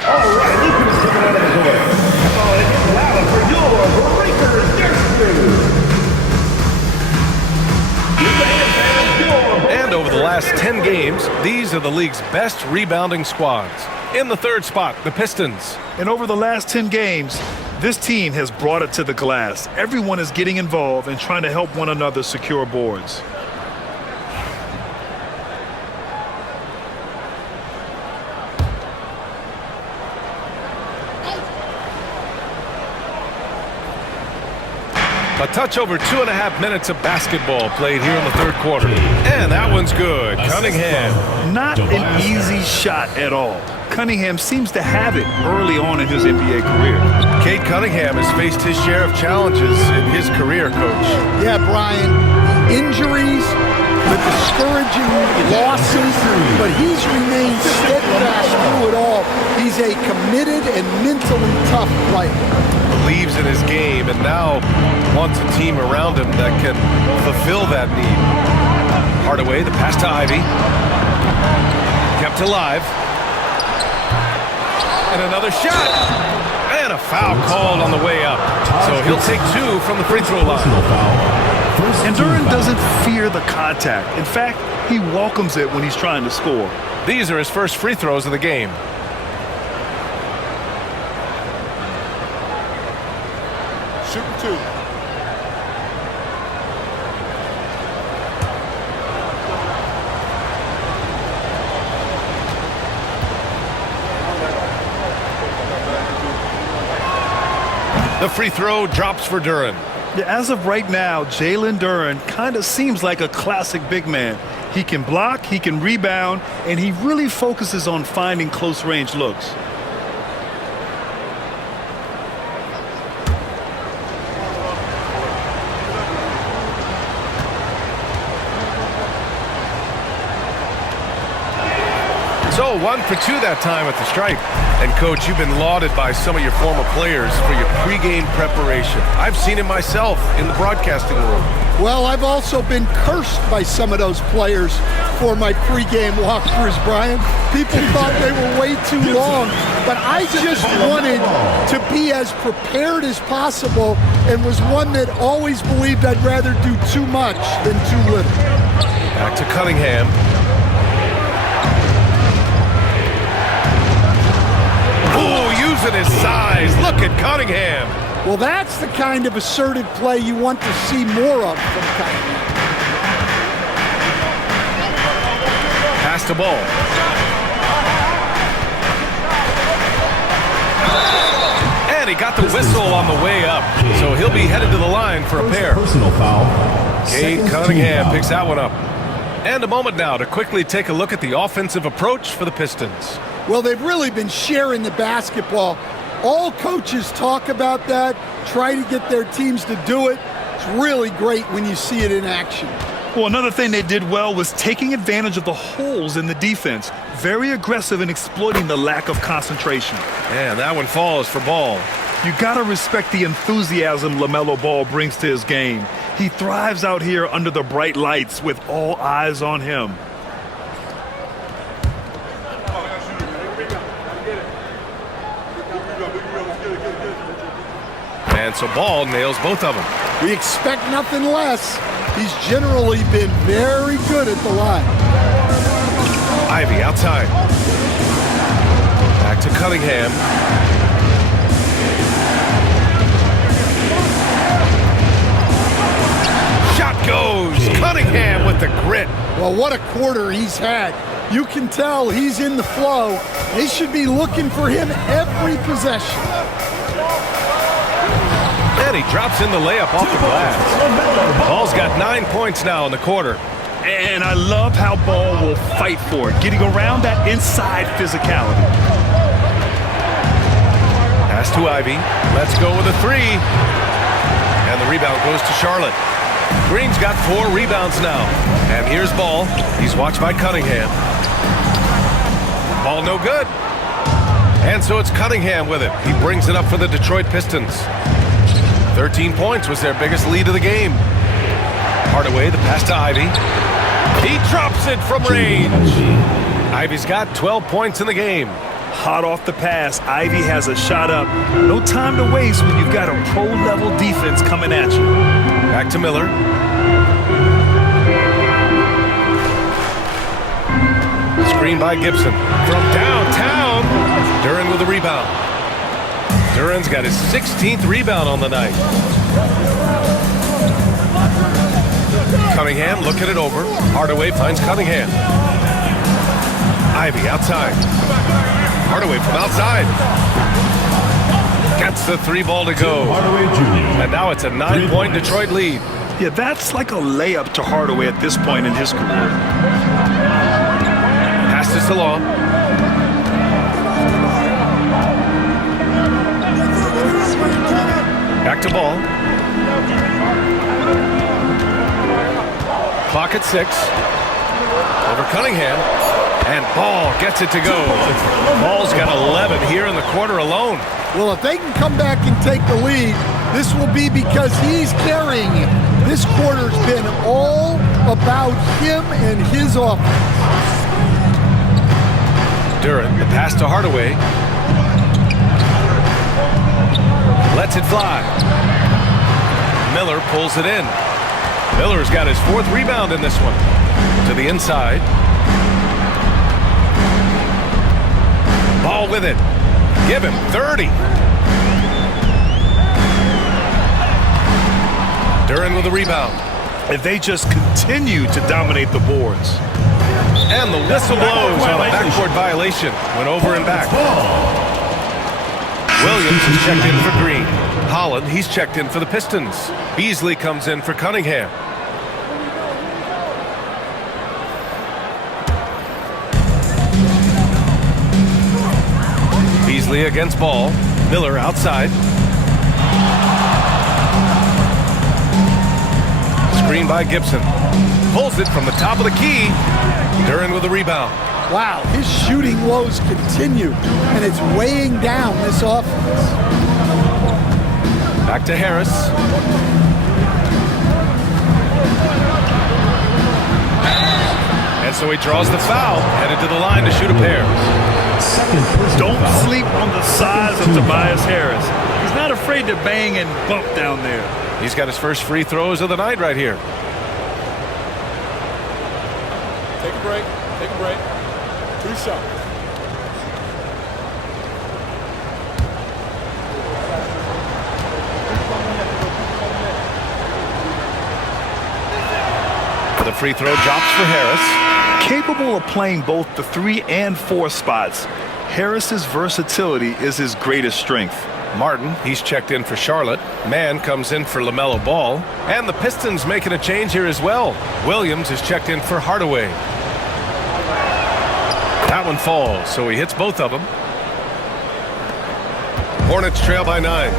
All right, Lucas coming out of his way. Oh, it's loud for your Breakers Nursery. And over the last 10 games, these are the league's best rebounding squads. In the third spot, the Pistons. And over the last 10 games, this team has brought it to the glass. Everyone is getting involved and trying to help one another secure boards. A touch over 2.5 minutes of basketball played here in the third quarter. And that one's good. Cunningham. Not an easy shot at all. Cunningham seems to have it early on in his NBA career. Cade Cunningham has faced his share of challenges in his career, Coach. Yeah, Brian, injuries, the discouraging losses, but he's remained steadfast through it all. He's a committed and mentally tough player. believes in his game and now wants a team around him that can fulfill that need. Hardaway, the pass to Ivy. Kept alive. And another shot. And a foul called on the way up. So he'll take 2 from the free throw line. And Duren doesn't fear the contact. In fact, he welcomes it when he's trying to score. These are his first free throws of the game. Shooting 2. The free throw drops for Duren. Yeah, as of right now, Jalen Duren kind of seems like a classic big man. He can block, he can rebound, and he really focuses on finding close-range looks. So 1 for 2 that time at the stripe. And Coach, you've been lauded by some of your former players for your pregame preparation. I've seen it myself in the broadcasting room. Well, I've also been cursed by some of those players for my pregame walkthroughs, Brian. People thought they were way too long, but I just wanted to be as prepared as possible and was one that always believed I'd rather do too much than too little. Back to Cunningham. Using his size. Look at Cunningham. Well, that's the kind of assertive play you want to see more of from Cunningham. Pass the ball. And he got the whistle on the way up. So he'll be headed to the line for a pair. Personal foul. Cade Cunningham picks that one up. And a moment now to quickly take a look at the offensive approach for the Pistons. Well, they've really been sharing the basketball. All coaches talk about that, try to get their teams to do it. It's really great when you see it in action. Well, another thing they did well was taking advantage of the holes in the defense. Very aggressive in exploiting the lack of concentration. And that one falls for Ball. You gotta respect the enthusiasm LaMelo Ball brings to his game. He thrives out here under the bright lights with all eyes on him. And so Ball nails both of them. We expect nothing less. He's generally been very good at the line. Ivy outside. Back to Cunningham. Shot goes. Cunningham with the grit. Well, what a quarter he's had. You can tell he's in the flow. They should be looking for him every possession. And he drops in the layup off the glass. Ball's got 9 points now in the quarter. And I love how Ball will fight for it, getting around that inside physicality. Pass to Ivy. Let's go with a 3. And the rebound goes to Charlotte. Green's got 4 rebounds now. And here's Ball. He's watched by Cunningham. Ball no good. And so it's Cunningham with it. He brings it up for the Detroit Pistons. 13 points was their biggest lead of the game. Hardaway, the pass to Ivy. He drops it from range. Ivy's got 12 points in the game. Hot off the pass, Ivy has a shot up. No time to waste when you've got a pro-level defense coming at you. Back to Miller. Screen by Gibson. From downtown, Duren with a rebound. Duren's got his 16th rebound on the night. Cunningham looking it over. Hardaway finds Cunningham. Ivy outside. Hardaway from outside. Gets the 3 ball to go. And now it's a 9-point Detroit lead. Yeah, that's like a layup to Hardaway at this point in his career. Pass this along. Back to Ball. Clock at 6. Over Cunningham. And Ball gets it to go. Ball's got 11 here in the quarter alone. Well, if they can come back and take the lead, this will be because he's carrying it. This quarter's been all about him and his offense. Duren, the pass to Hardaway. Lets it fly. Miller pulls it in. Miller's got his 4th rebound in this one. To the inside. Ball with it. Give him 30. Duren with the rebound. If they just continue to dominate the boards. And the whistle blows on a backcourt violation. Went over and back. Williams is checked in for Green. Holland, he's checked in for the Pistons. Beasley comes in for Cunningham. Beasley against Ball. Miller outside. Screen by Gibson. Pulls it from the top of the key. Duren with the rebound. Wow, his shooting woes continue, and it's weighing down this offense. Back to Harris. And so he draws the foul, headed to the line to shoot a pair. Don't sleep on the size of Tobias Harris. He's not afraid to bang and bump down there. He's got his first free throws of the night right here. Take a break. Take a break. 2 shots. The free throw drops for Harris. Capable of playing both the 3 and 4 spots, Harris's versatility is his greatest strength. Martin, he's checked in for Charlotte. Mann comes in for LaMelo Ball. And the Pistons making a change here as well. Williams is checked in for Hardaway. That one falls, so he hits both of them. Hornets trail by 9.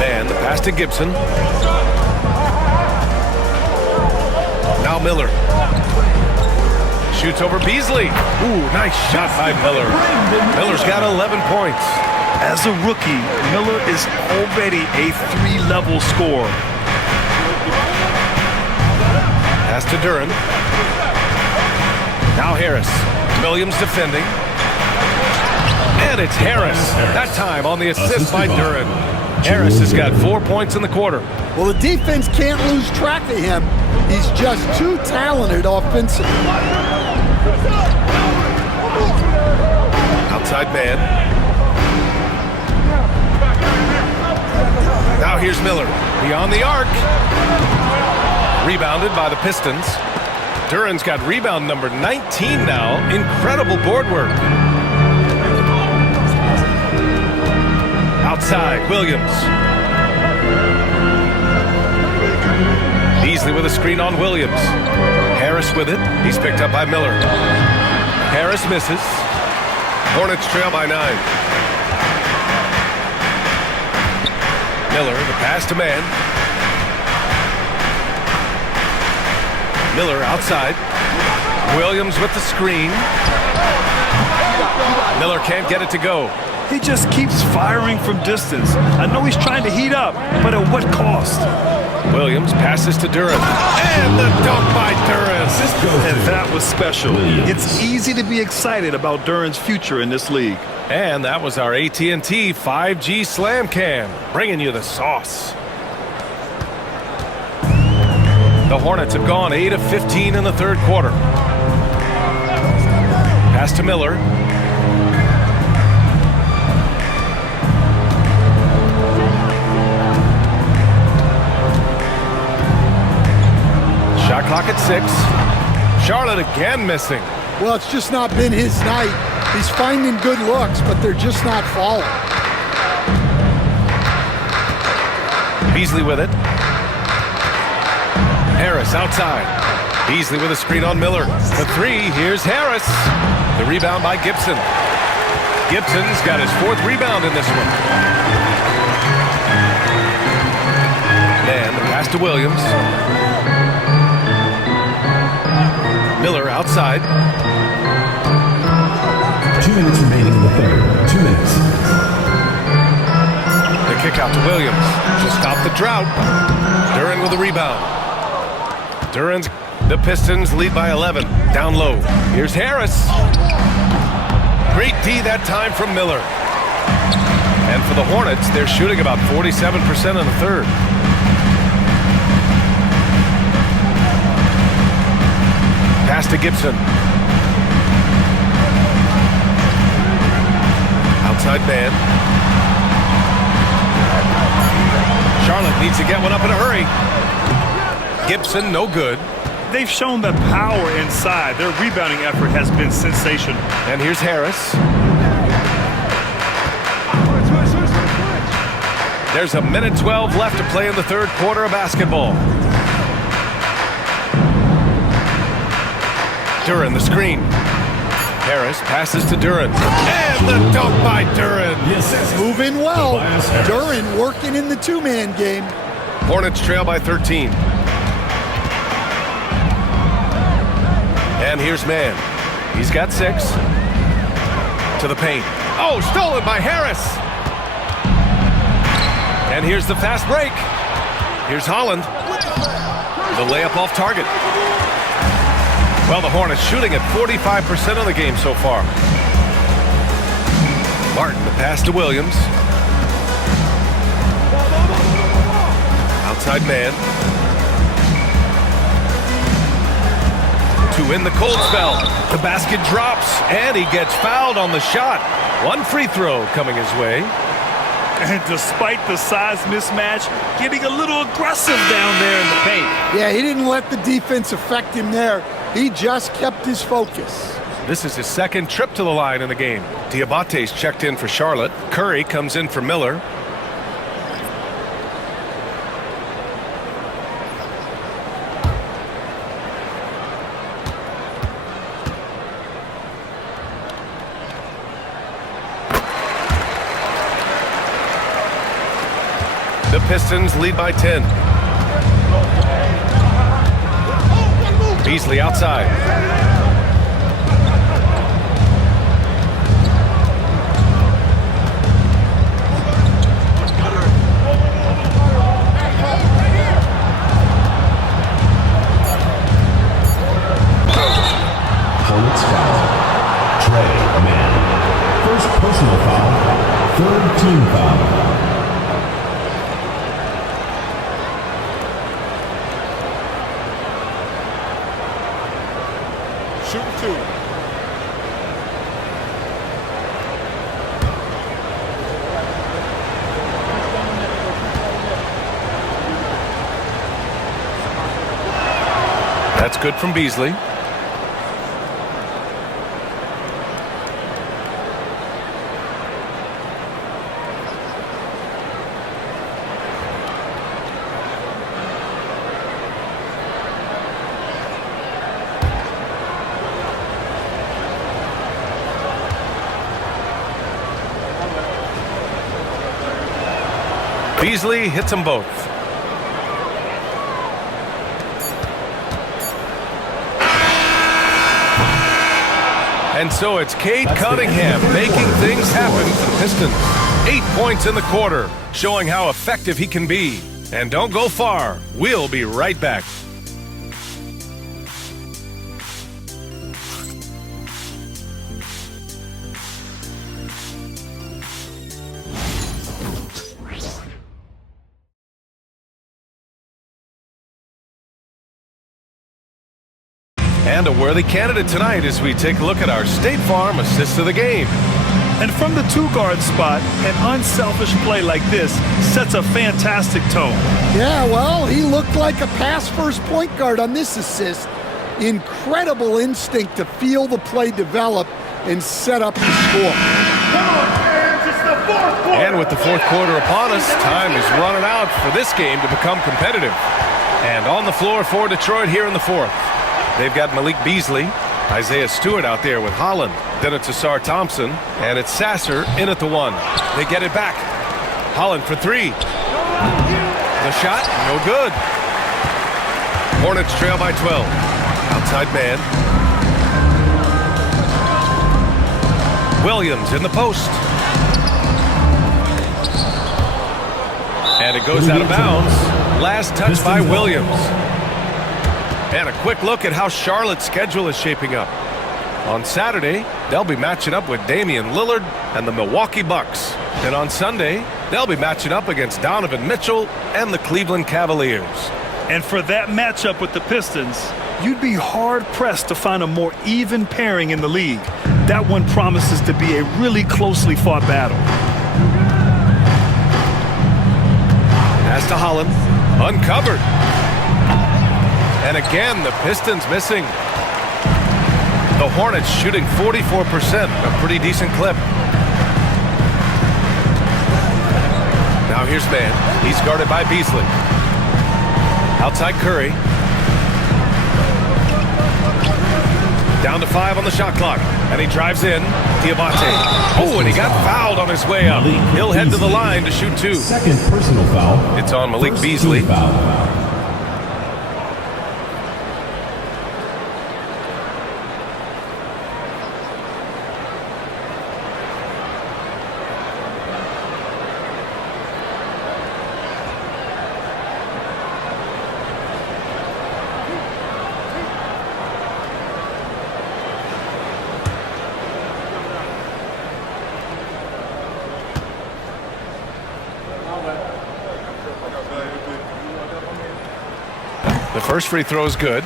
Mann, the pass to Gibson. Now Miller. Shoots over Beasley. Ooh, nice shot by Miller. Miller's got 11 points. As a rookie, Miller is already a 3-level scorer. Pass to Duren. Now Harris. Williams defending. And it's Harris. That time on the assist by Duren. Harris has got 4 points in the quarter. Well, the defense can't lose track of him. He's just too talented offensively. Outside man. Now here's Miller. Beyond the arc. Rebounded by the Pistons. Duren's got rebound number 19 now. Incredible board work. Outside, Williams. Beasley with a screen on Williams. Harris with it. He's picked up by Miller. Harris misses. Hornets trail by 9. Miller, the pass to Mann. Miller outside. Williams with the screen. Miller can't get it to go. He just keeps firing from distance. I know he's trying to heat up, but at what cost? Williams passes to Duren. And the dunk by Duren. And that was special. It's easy to be excited about Duren's future in this league. And that was our AT&T 5G Slam Cam, bringing you the sauce. The Hornets have gone 8 of 15 in the third quarter. Pass to Miller. Shot clock at 6. Charlotte again missing. Well, it's just not been his night. He's finding good looks, but they're just not falling. Beasley with it. Harris outside. Beasley with a screen on Miller. The 3, here's Harris. The rebound by Gibson. Gibson's got his 4th rebound in this one. And the pass to Williams. Miller outside. 2 minutes remaining in the third. 2 minutes. The kick out to Williams. Just stop the drought. Duren with a rebound. The Pistons lead by 11. Down low. Here's Harris. Great D that time from Miller. And for the Hornets, they're shooting about 47% in the third. Pass to Gibson. Outside man. Charlotte needs to get one up in a hurry. Gibson, no good. They've shown the power inside. Their rebounding effort has been sensational. And here's Harris. There's a minute 12 left to play in the third quarter of basketball. Duren, the screen. Harris passes to Duren. And the dunk by Duren. Moving well. Duren working in the two-man game. Hornets trail by 13. And here's Mann. He's got 6. To the paint. Oh, stolen by Harris. And here's the fast break. Here's Holland. The layup off target. Well, the Hornets shooting at 45% of the game so far. Martin, the pass to Williams. Outside man. To win the cold spell. The basket drops, and he gets fouled on the shot. One free throw coming his way. And despite the size mismatch, getting a little aggressive down there in the paint. Yeah, he didn't let the defense affect him there. He just kept his focus. This is his second trip to the line in the game. Diabate's checked in for Charlotte. Curry comes in for Miller. The Pistons lead by 10. Beasley outside. Hornets foul. Trey Mann. First personal foul. Third team foul. Shooting 2. That's good from Beasley. Beasley hits them both. And so it's Cade Cunningham making things happen for the Pistons. 8 points in the quarter, showing how effective he can be. And don't go far. We'll be right back. And a worthy candidate tonight as we take a look at our State Farm assist of the game. And from the two-guard spot, an unselfish play like this sets a fantastic tone. Yeah, well, he looked like a pass-first point guard on this assist. Incredible instinct to feel the play develop and set up the score. Come on, fans, it's the fourth quarter. And with the fourth quarter upon us, time is running out for this game to become competitive. And on the floor for Detroit here in the fourth. They've got Malik Beasley, Isaiah Stewart out there with Holland. Then it's Asar Thompson, and it's Sasser in at the 1. They get it back. Holland for 3. The shot, no good. Hornets trail by 12. outside man. Williams in the post. And it goes out of bounds. Last touch by Williams. And a quick look at how Charlotte's schedule is shaping up. On Saturday, they'll be matching up with Damian Lillard and the Milwaukee Bucks. And on Sunday, they'll be matching up against Donovan Mitchell and the Cleveland Cavaliers. And for that matchup with the Pistons, you'd be hard-pressed to find a more even pairing in the league. That one promises to be a really closely fought battle. Pass to Holland. Uncovered. And again, the Pistons missing. The Hornets shooting 44%, a pretty decent clip. Now here's man. He's guarded by Beasley. Outside Curry. Down to 5 on the shot clock. And he drives in. Diabate. Oh, and he got fouled on his way up. He'll head to the line to shoot 2. Second personal foul. It's on Malik Beasley. The first free throw is good.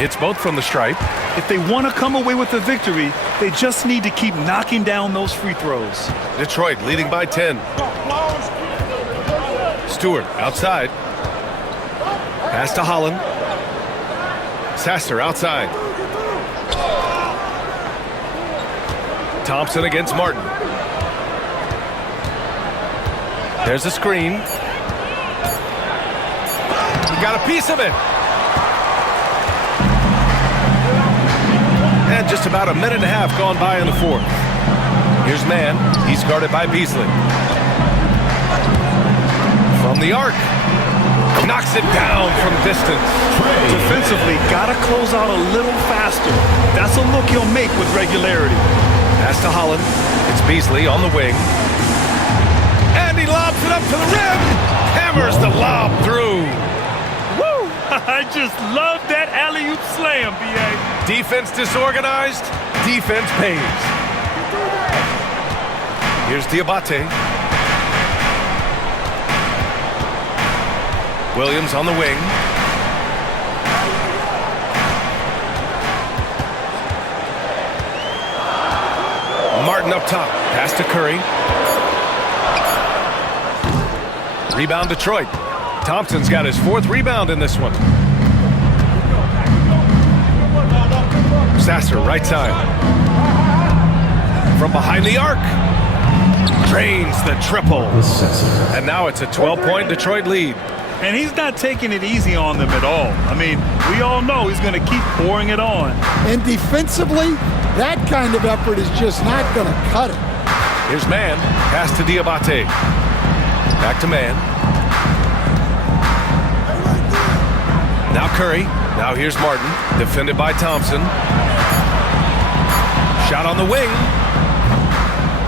It's both from the stripe. If they want to come away with a victory, they just need to keep knocking down those free throws. Detroit leading by 10. Stewart outside. Pass to Holland. Sasser outside. Thompson against Martin. There's a screen. We got a piece of it. And just about a minute and a half gone by in the fourth. Here's man. He's guarded by Beasley. From the arc. Knocks it down from distance. Defensively, got to close out a little faster. That's a look he'll make with regularity. Pass to Holland. It's Beasley on the wing. And he lobs it up to the rim. Hammers the lob through. Woo! I just love that alley-oop slam, B.A. Defense disorganized. Defense pays. Here's Diabate. Williams on the wing. Martin up top. Pass to Curry. Rebound Detroit. Thompson's got his 4th rebound in this one. Sasser right side. From behind the arc. Drains the triple. And now it's a 12-point Detroit lead. And he's not taking it easy on them at all. I mean, we all know he's going to keep pouring it on. And defensively, that kind of effort is just not going to cut it. Here's man. Pass to Diabate. Back to man. Now Curry. Now here's Martin. Defended by Thompson. Shot on the wing.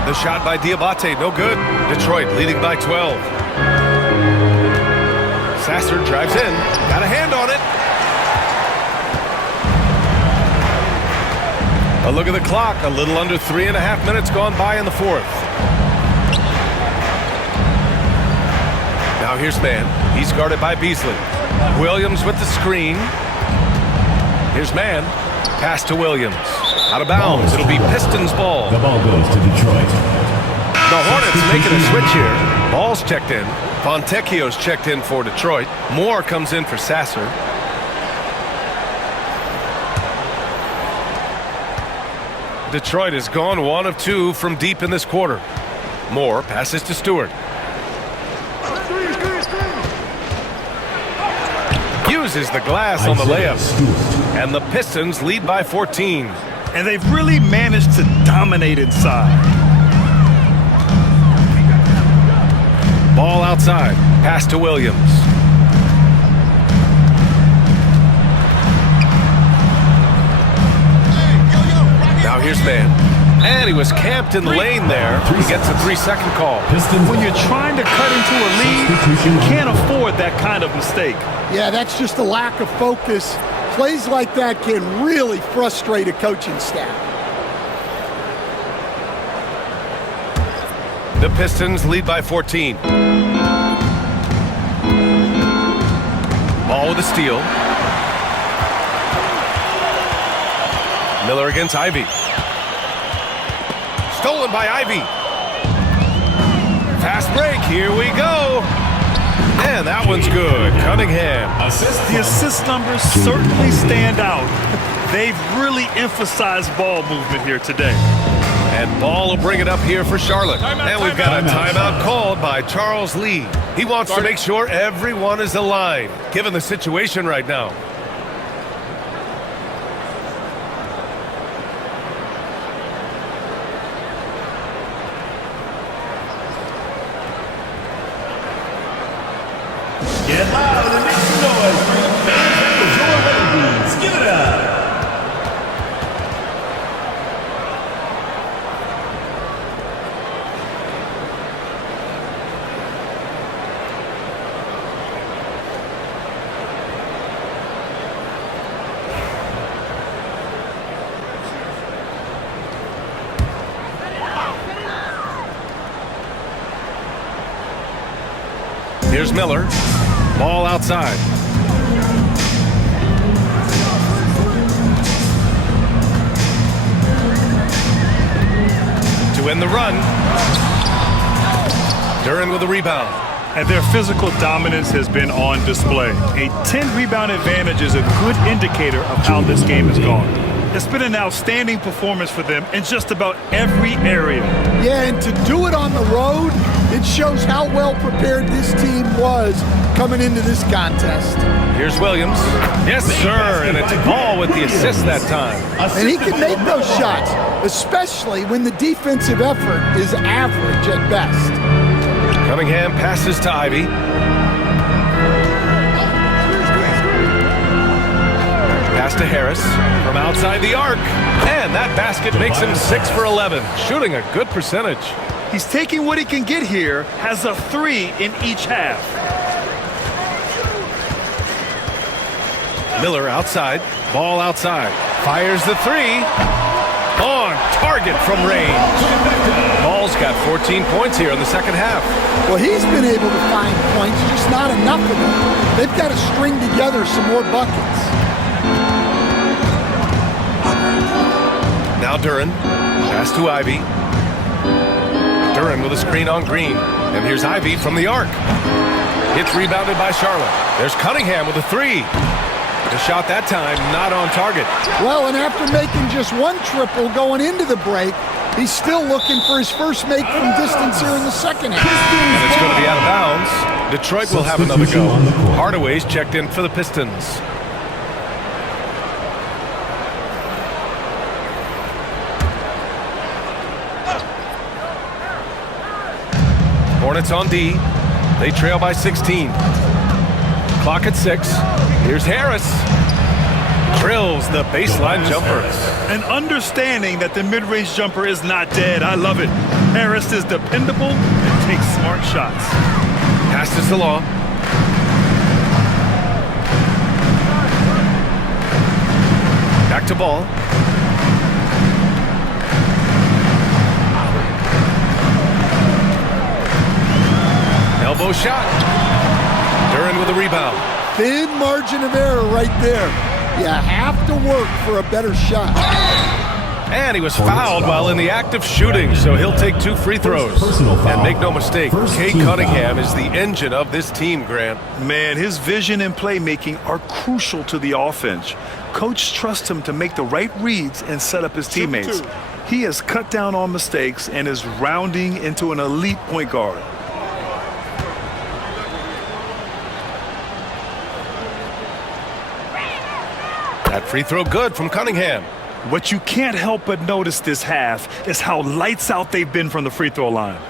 The shot by Diabate. No good. Detroit leading by 12. Sasser drives in. Got a hand on it. A look at the clock. A little under 3.5 minutes gone by in the fourth. Now here's man. He's guarded by Beasley. Williams with the screen. Here's man. Pass to Williams. Out of bounds. It'll be Pistons ball. The ball goes to Detroit. The Hornets making a switch here. Ball's checked in. Fontecchio's checked in for Detroit. Moore comes in for Sasser. Detroit has gone 1 of 2 from deep in this quarter. Moore passes to Stewart. Uses the glass on the layup. And the Pistons lead by 14. And they've really managed to dominate inside. Ball outside. Pass to Williams. Now here's man. And he was camped in the lane there. He gets a 3-second call. When you're trying to cut into a lead, you can't afford that kind of mistake. Yeah, that's just a lack of focus. Plays like that can really frustrate a coaching staff. The Pistons lead by 14. Ball with a steal. Miller against Ivy. Stolen by Ivy. Fast break. Here we go. And that one's good. Cunningham. The assist numbers certainly stand out. They've really emphasized ball movement here today. And Ball will bring it up here for Charlotte. And we've got a timeout called by Charles Lee. He wants to make sure everyone is aligned, given the situation right now. Get loud and make some noise for your fans and your ladies. Give it up. Here's Miller. Ball outside. To end the run. Duran with a rebound. And their physical dominance has been on display. A 10-rebound advantage is a good indicator of how this game has gone. It's been an outstanding performance for them in just about every area. Yeah, and to do it on the road, it shows how well prepared this team was coming into this contest. Here's Williams. Yes, sir, and it's Ball with the assist that time. And he can make those shots, especially when the defensive effort is average at best. Cunningham passes to Ivy. Pass to Harris from outside the arc. And that basket makes him 6 for 11, shooting a good percentage. He's taking what he can get here, has a 3 in each half. Miller outside, Ball outside, fires the 3, on target from range. Ball's got 14 points here in the second half. Well, he's been able to find points, just not enough of them. They've got to string together some more buckets. Now Duran, pass to Ivy. Duran with a screen on Green. And here's Ivy from the arc. It's rebounded by Charlotte. There's Cunningham with a 3. The shot that time, not on target. Well, and after making just one triple going into the break, he's still looking for his first make from distance here in the second half. And it's going to be out of bounds. Detroit will have another go. Hardaway's checked in for the Pistons. Hornets on D. They trail by 16. Clock at 6. Here's Harris. Drills the baseline jumper. An understanding that the mid-range jumper is not dead. I love it. Harris is dependable and takes smart shots. Passes to Law. Back to Ball. Elbow shot. Duran with a rebound. Thin margin of error right there. You have to work for a better shot. And he was fouled while in the act of shooting, so he'll take 2 free throws. And make no mistake, Cade Cunningham is the engine of this team, Grant. Man, his vision and playmaking are crucial to the offense. Coach trusts him to make the right reads and set up his teammates. He has cut down on mistakes and is rounding into an elite point guard. That free throw good from Cunningham. What you can't help but notice this half is how lights out they've been from the free throw line.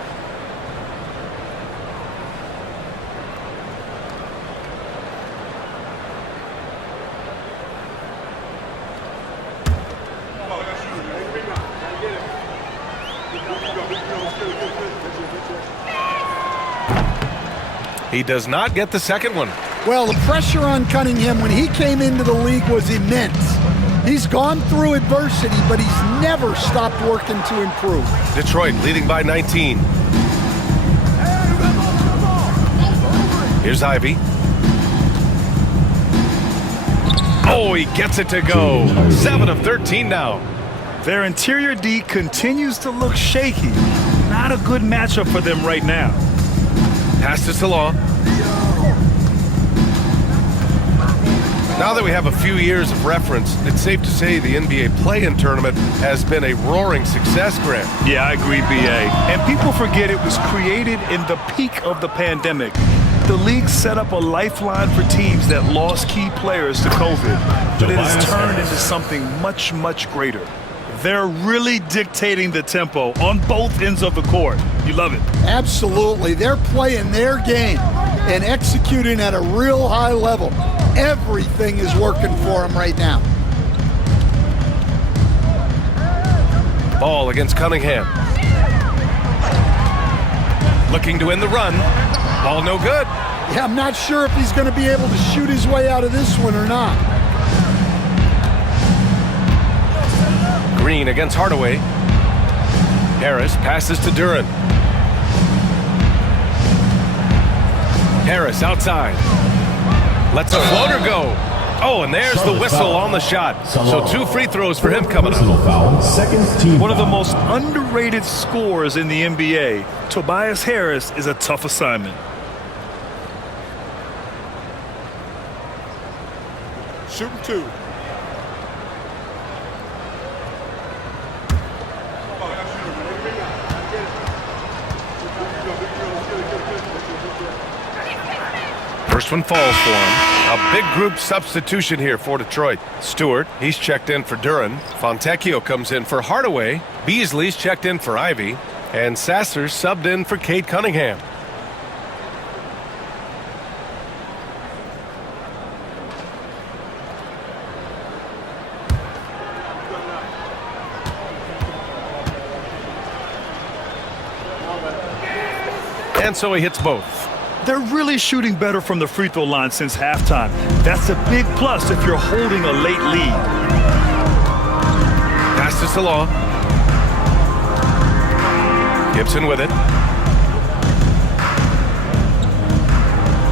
He does not get the second one. Well, the pressure on Cunningham when he came into the league was immense. He's gone through adversity, but he's never stopped working to improve. Detroit leading by 19. Here's Ivy. Oh, he gets it to go. 7 of 13 now. Their interior D continues to look shaky. Not a good matchup for them right now. Pass to Salah. Now that we have a few years of reference, it's safe to say the NBA play-in tournament has been a roaring success, Grant. Yeah, I agree, B.A. And people forget it was created in the peak of the pandemic. The league set up a lifeline for teams that lost key players to COVID, but it has turned into something much, much greater. They're really dictating the tempo on both ends of the court. You love it. Absolutely. They're playing their game and executing at a real high level. Everything is working for them right now. Ball against Cunningham. Looking to win the run. Ball no good. Yeah, I'm not sure if he's going to be able to shoot his way out of this one or not. Green against Hardaway. Harris passes to Duren. Harris outside. Lets a floater go. Oh, and there's the whistle on the shot. So 2 free throws for him coming up. One of the most underrated scorers in the NBA, Tobias Harris, is a tough assignment. Shooting 2. First one falls for him. A big group substitution here for Detroit. Stewart, he's checked in for Duren. Fontecchio comes in for Hardaway. Beasley's checked in for Ivy. And Sasser's subbed in for Cade Cunningham. And so he hits both. They're really shooting better from the free throw line since halftime. That's a big plus if you're holding a late lead. Pass to Salah. Gibson with it.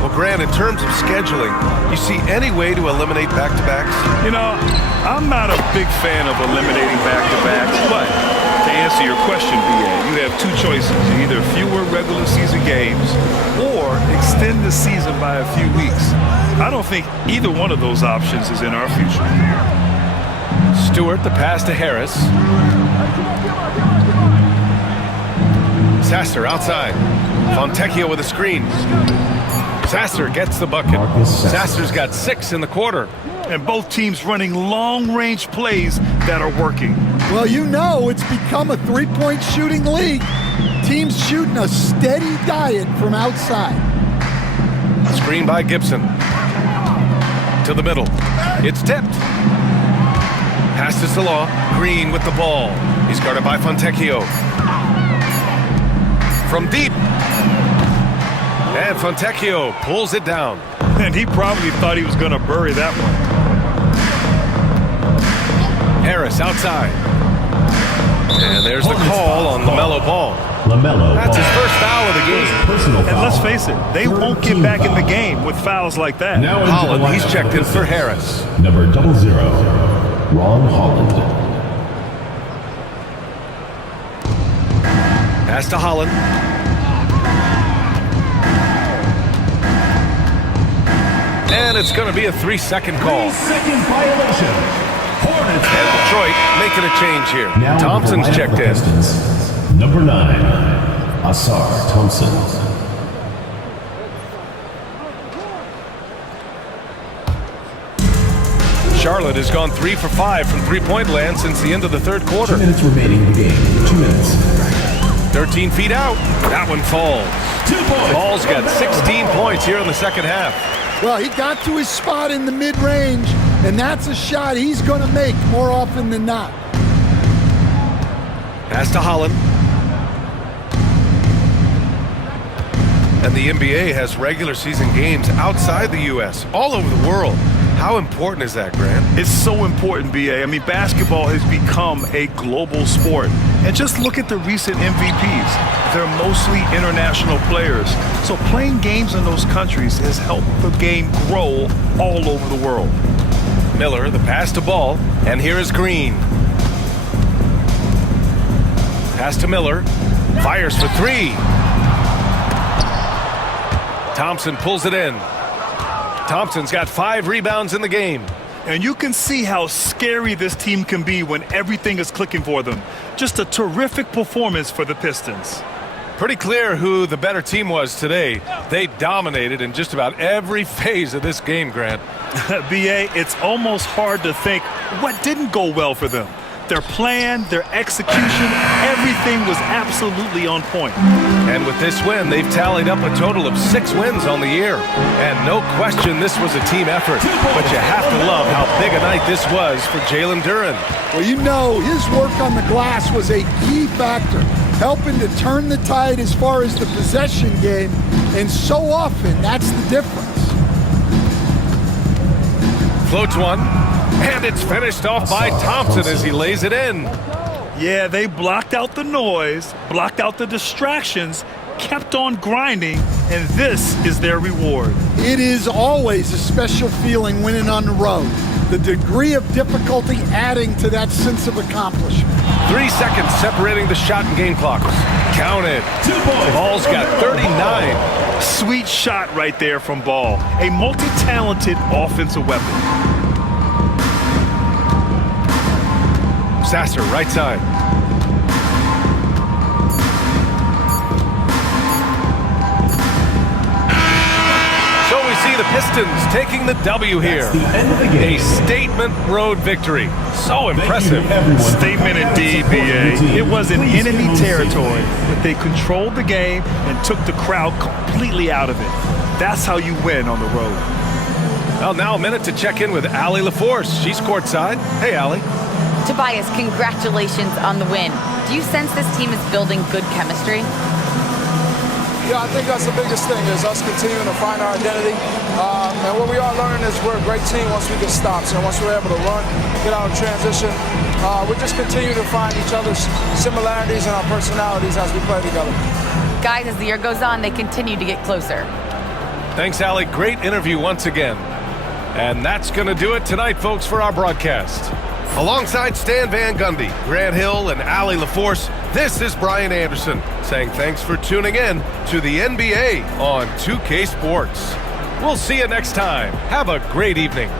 Well, Grant, in terms of scheduling, you see any way to eliminate back-to-backs? You know, I'm not a big fan of eliminating back-to-backs, but to answer your question, B.A., you have 2 choices. Either fewer regular season games or extend the season by a few weeks. I don't think either one of those options is in our future. Stewart, the pass to Harris. Sasser outside. Fontecchio with a screen. Sasser gets the bucket. Sasser's got 6 in the quarter. And both teams running long-range plays that are working. Well, you know it's become a three-point shooting league. Teams shooting a steady diet from outside. Screen by Gibson. To the middle. It's tipped. Pass to Salah. Green with the ball. He's guarded by Fontecchio. From deep. And Fontecchio pulls it down. And he probably thought he was going to bury that one. Harris outside. And there's the call on LaMelo Ball. That's his first foul of the game. And let's face it, they won't get back in the game with fouls like that. Holland, he's checked in for Harris. Number 00, Ron Holland. Pass to Holland. And it's going to be a 3-second call. 3-second violation. Hornets. And Detroit making a change here. Now Thompson's with the checked in. Pistons, number 9, Asar Thompson. Charlotte has gone 3 for 5 from three-point land since the end of the third quarter. 2 minutes remaining in the game. 2 minutes. 13 feet out. That one falls. 2 points. Paul's got 16 points here in the second half. Well, he got to his spot in the mid-range, and that's a shot he's going to make more often than not. Pass to Holland. And the NBA has regular season games outside the U.S., all over the world. How important is that, Grant? It's so important, B.A. I mean, basketball has become a global sport. And just look at the recent MVPs. They're mostly international players. So playing games in those countries has helped the game grow all over the world. Miller, the pass to Ball, and here is Green. Pass to Miller, fires for 3. Thompson pulls it in. Thompson's got 5 rebounds in the game. And you can see how scary this team can be when everything is clicking for them. Just a terrific performance for the Pistons. Pretty clear who the better team was today. They dominated in just about every phase of this game, Grant. B.A., it's almost hard to think what didn't go well for them. Their plan, their execution, everything was absolutely on point. And with this win, they've tallied up a total of 6 wins on the year. And no question this was a team effort. But you have to love how big a night this was for Jalen Duren. Well, you know, his work on the glass was a key factor, helping to turn the tide as far as the possession game. And so often, that's the difference. Floats one. And it's finished off by Thompson as he lays it in. Yeah, they blocked out the noise, blocked out the distractions, kept on grinding, and this is their reward. It is always a special feeling winning on the road. The degree of difficulty adding to that sense of accomplishment. 3 seconds separating the shot and game clocks. Count it. 2 points. Ball's got 39. Sweet shot right there from Ball. A multi-talented offensive weapon. Sasser, right side. So we see the Pistons taking the W here. The end of the game. A statement road victory. So impressive. Statement indeed, B.A. It was in enemy territory, but they controlled the game and took the crowd completely out of it. That's how you win on the road. Well, now a minute to check in with Allie LaForce. She's courtside. Hey, Allie. Tobias, congratulations on the win. Do you sense this team is building good chemistry? Yeah, I think that's the biggest thing is us continuing to find our identity. And what we are learning is we're a great team once we get stops. And once we're able to run, get out of transition, we just continue to find each other's similarities and our personalities as we play together. Guys, as the year goes on, they continue to get closer. Thanks, Allie. Great interview once again. And that's going to do it tonight, folks, for our broadcast. Alongside Stan Van Gundy, Grant Hill, and Allie LaForce, this is Brian Anderson saying thanks for tuning in to the NBA on 2K Sports. We'll see you next time. Have a great evening.